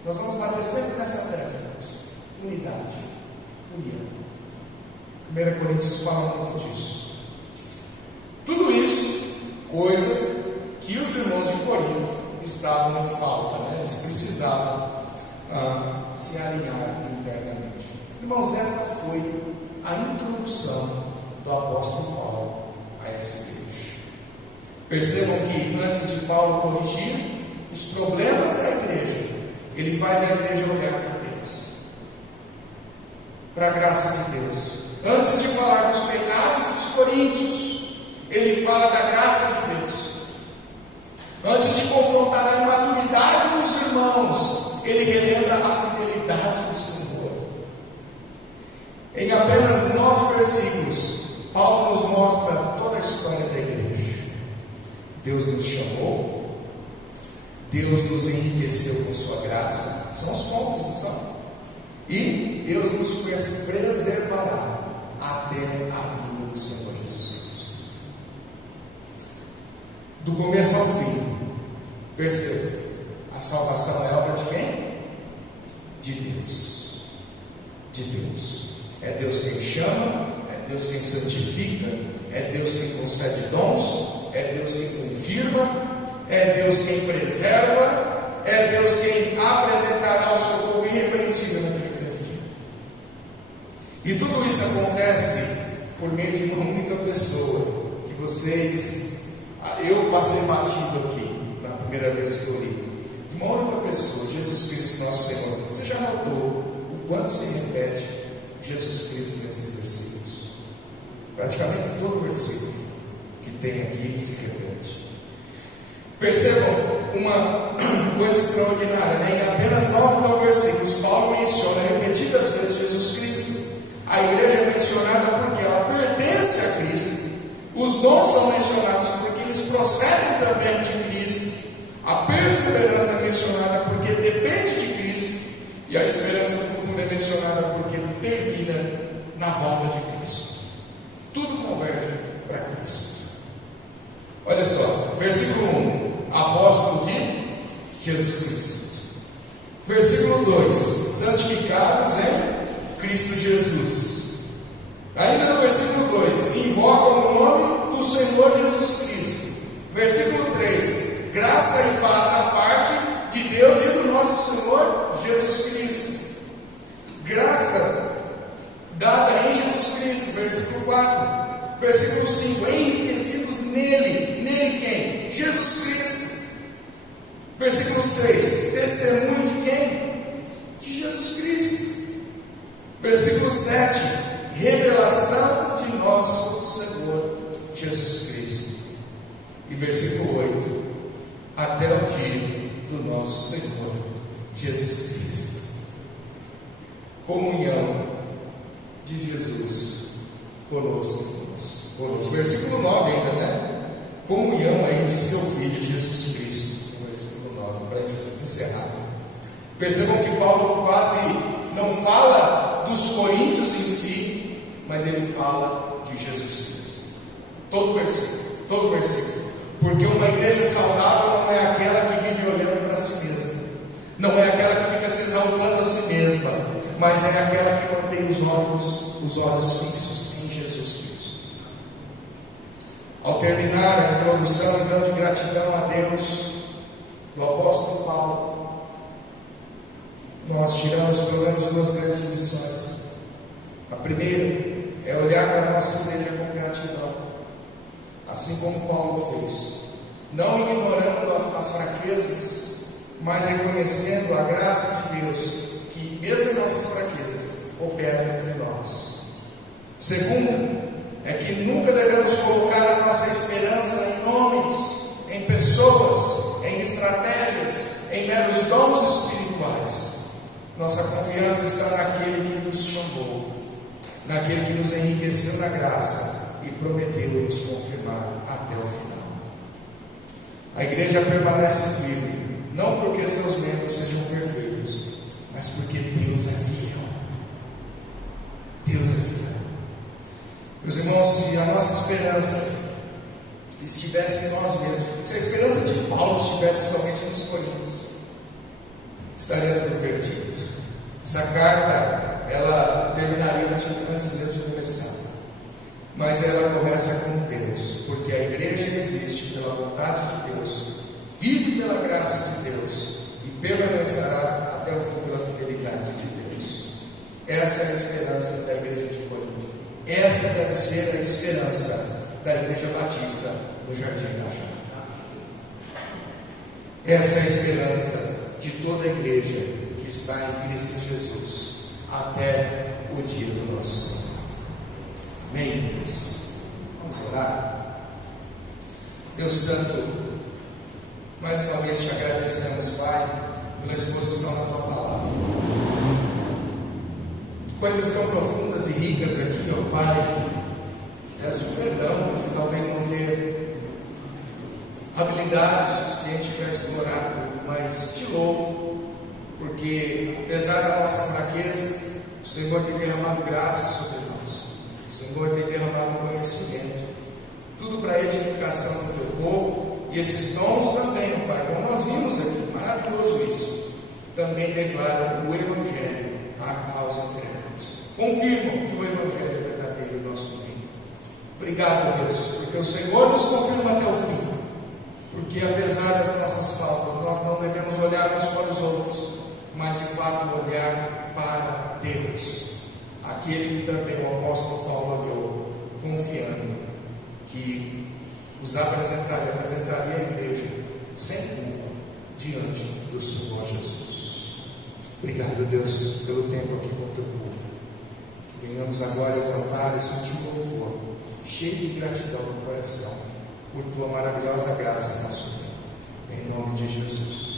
Nós vamos bater sempre nessa tecla, irmãos. Unidade, união. 1 Coríntios fala muito disso. Tudo isso, coisa que os irmãos de Corinto estavam em falta, né? Eles precisavam se alinhar internamente. Irmãos, essa foi a introdução do apóstolo Paulo a essa igreja. Percebam que antes de Paulo corrigir os problemas da igreja, ele faz a igreja olhar para Deus, para a graça de Deus. Antes de falar dos pecados dos coríntios, ele fala da graça de Deus. Antes de confrontar a imaturidade dos irmãos, ele relembra a fidelidade do Senhor. Em apenas 9 versículos, Paulo nos mostra toda a história da igreja. Deus nos chamou, Deus nos enriqueceu com sua graça, são os pontos, não são? E Deus nos preservará até a vinda do Senhor Jesus Cristo. Do começo ao fim, perceba, a salvação é obra de quem? De Deus. De Deus. É Deus quem chama, é Deus quem santifica, é Deus quem concede dons, é Deus quem confirma, é Deus quem preserva, é Deus quem apresentará o socorro irrepreensível naquele grande dia. E tudo isso acontece por meio de uma única pessoa que vocês Eu passei batido aqui, na primeira vez que eu li, de uma única pessoa, Jesus Cristo, nosso Senhor. Você já notou o quanto se repete Jesus Cristo nesses versículos? Praticamente todo versículo que tem aqui se repete. Percebam uma coisa extraordinária, né? Em apenas 9 versículos, Paulo menciona repetidas vezes Jesus Cristo. A igreja é mencionada porque ela pertence a Cristo. Os dons são mencionados porque eles procedem também de Cristo. A perseverança é mencionada porque depende de Cristo. E a esperança futura é mencionada porque termina na volta de Cristo. Tudo converge para Cristo. Olha só, versículo 1, apóstolo de Jesus Cristo. Versículo 2, santificados em Cristo Jesus. Ainda no versículo 2, invocam o nome do Senhor Jesus Cristo. Versículo 3, graça e paz da parte de Deus e do nosso Senhor Jesus Cristo. Graça dada em Jesus Cristo. Versículo 4. Versículo 5, enriquecidos nele. Nele quem? Jesus Cristo. Versículo 6, testemunho de quem? De Jesus Cristo. Versículo 7, revelação de nosso Senhor Jesus Cristo. E versículo 8, até o dia do nosso Senhor Jesus Cristo. Comunhão de Jesus conosco. Versículo 9 ainda, né? Comunhão aí de seu Filho Jesus Cristo. Versículo 9, para a gente encerrar. Percebam que Paulo quase não fala dos coríntios em si, mas ele fala de Jesus Cristo. Todo versículo. Porque uma igreja saudável não é aquela que vive olhando para si mesma, não é aquela que fica se exaltando a si mesma, mas é aquela que mantém os olhos fixos em Jesus Cristo. Ao terminar a introdução então de gratidão a Deus do apóstolo Paulo, nós tiramos pelo menos 2 grandes lições. A primeira é olhar para a nossa igreja com gratidão, assim como Paulo fez, não ignorando as fraquezas, mas reconhecendo a graça de Deus, que mesmo em nossas fraquezas, opera entre nós. Segundo, é que nunca devemos colocar a nossa esperança em nomes, em pessoas, em estratégias, em meros dons espirituais. Nossa confiança está naquele que nos chamou, naquele que nos enriqueceu na graça e prometeu nos confirmar até o final. A igreja permanece firme, não porque seus membros sejam perfeitos, mas porque Deus é fiel. Deus é fiel. Meus irmãos, se a nossa esperança estivesse em nós mesmos, se a esperança de Paulo estivesse somente nos Coríntios, estaria tudo perdido. Essa carta, ela terminaria antes mesmo de começar. Mas ela começa com Deus, porque a igreja existe pela vontade de Deus, vive pela graça de Deus e permanecerá até o fim pela fidelidade de Deus. Essa é a esperança da igreja de Corinto. Essa deve ser a esperança da igreja batista no Jardim Irajá. Essa é a esperança de toda a igreja que está em Cristo Jesus até o dia do nosso Senhor. Amém, Deus? Vamos orar. Deus Santo, mais uma vez te agradecemos, Pai, pela exposição da tua palavra. Coisas tão profundas e ricas aqui, ó Pai. Peço perdão de talvez não ter habilidade suficiente para explorar tudo, mas te louvo, porque apesar da nossa fraqueza, o Senhor tem derramado graça sobre nós. O Senhor tem derramado conhecimento, tudo para a edificação do teu povo, e esses dons também, ó Pai, como nós vimos aqui, maravilhoso isso, também declaram o Evangelho aos incrédulos. Confirmam que o Evangelho é verdadeiro em nosso meio. Obrigado, Deus, porque o Senhor nos confirma até o fim. Porque apesar das nossas faltas, nós não devemos olhar uns para os outros, mas de fato olhar para Deus, aquele que também o apóstolo Paulo olhou, confiando que os apresentaria à igreja sem culpa diante do Senhor Jesus. Obrigado, Deus, pelo tempo aqui com o teu povo. Venhamos agora exaltar esse último louvor, cheio de gratidão no coração, por tua maravilhosa graça, nosso Deus. Em nome de Jesus.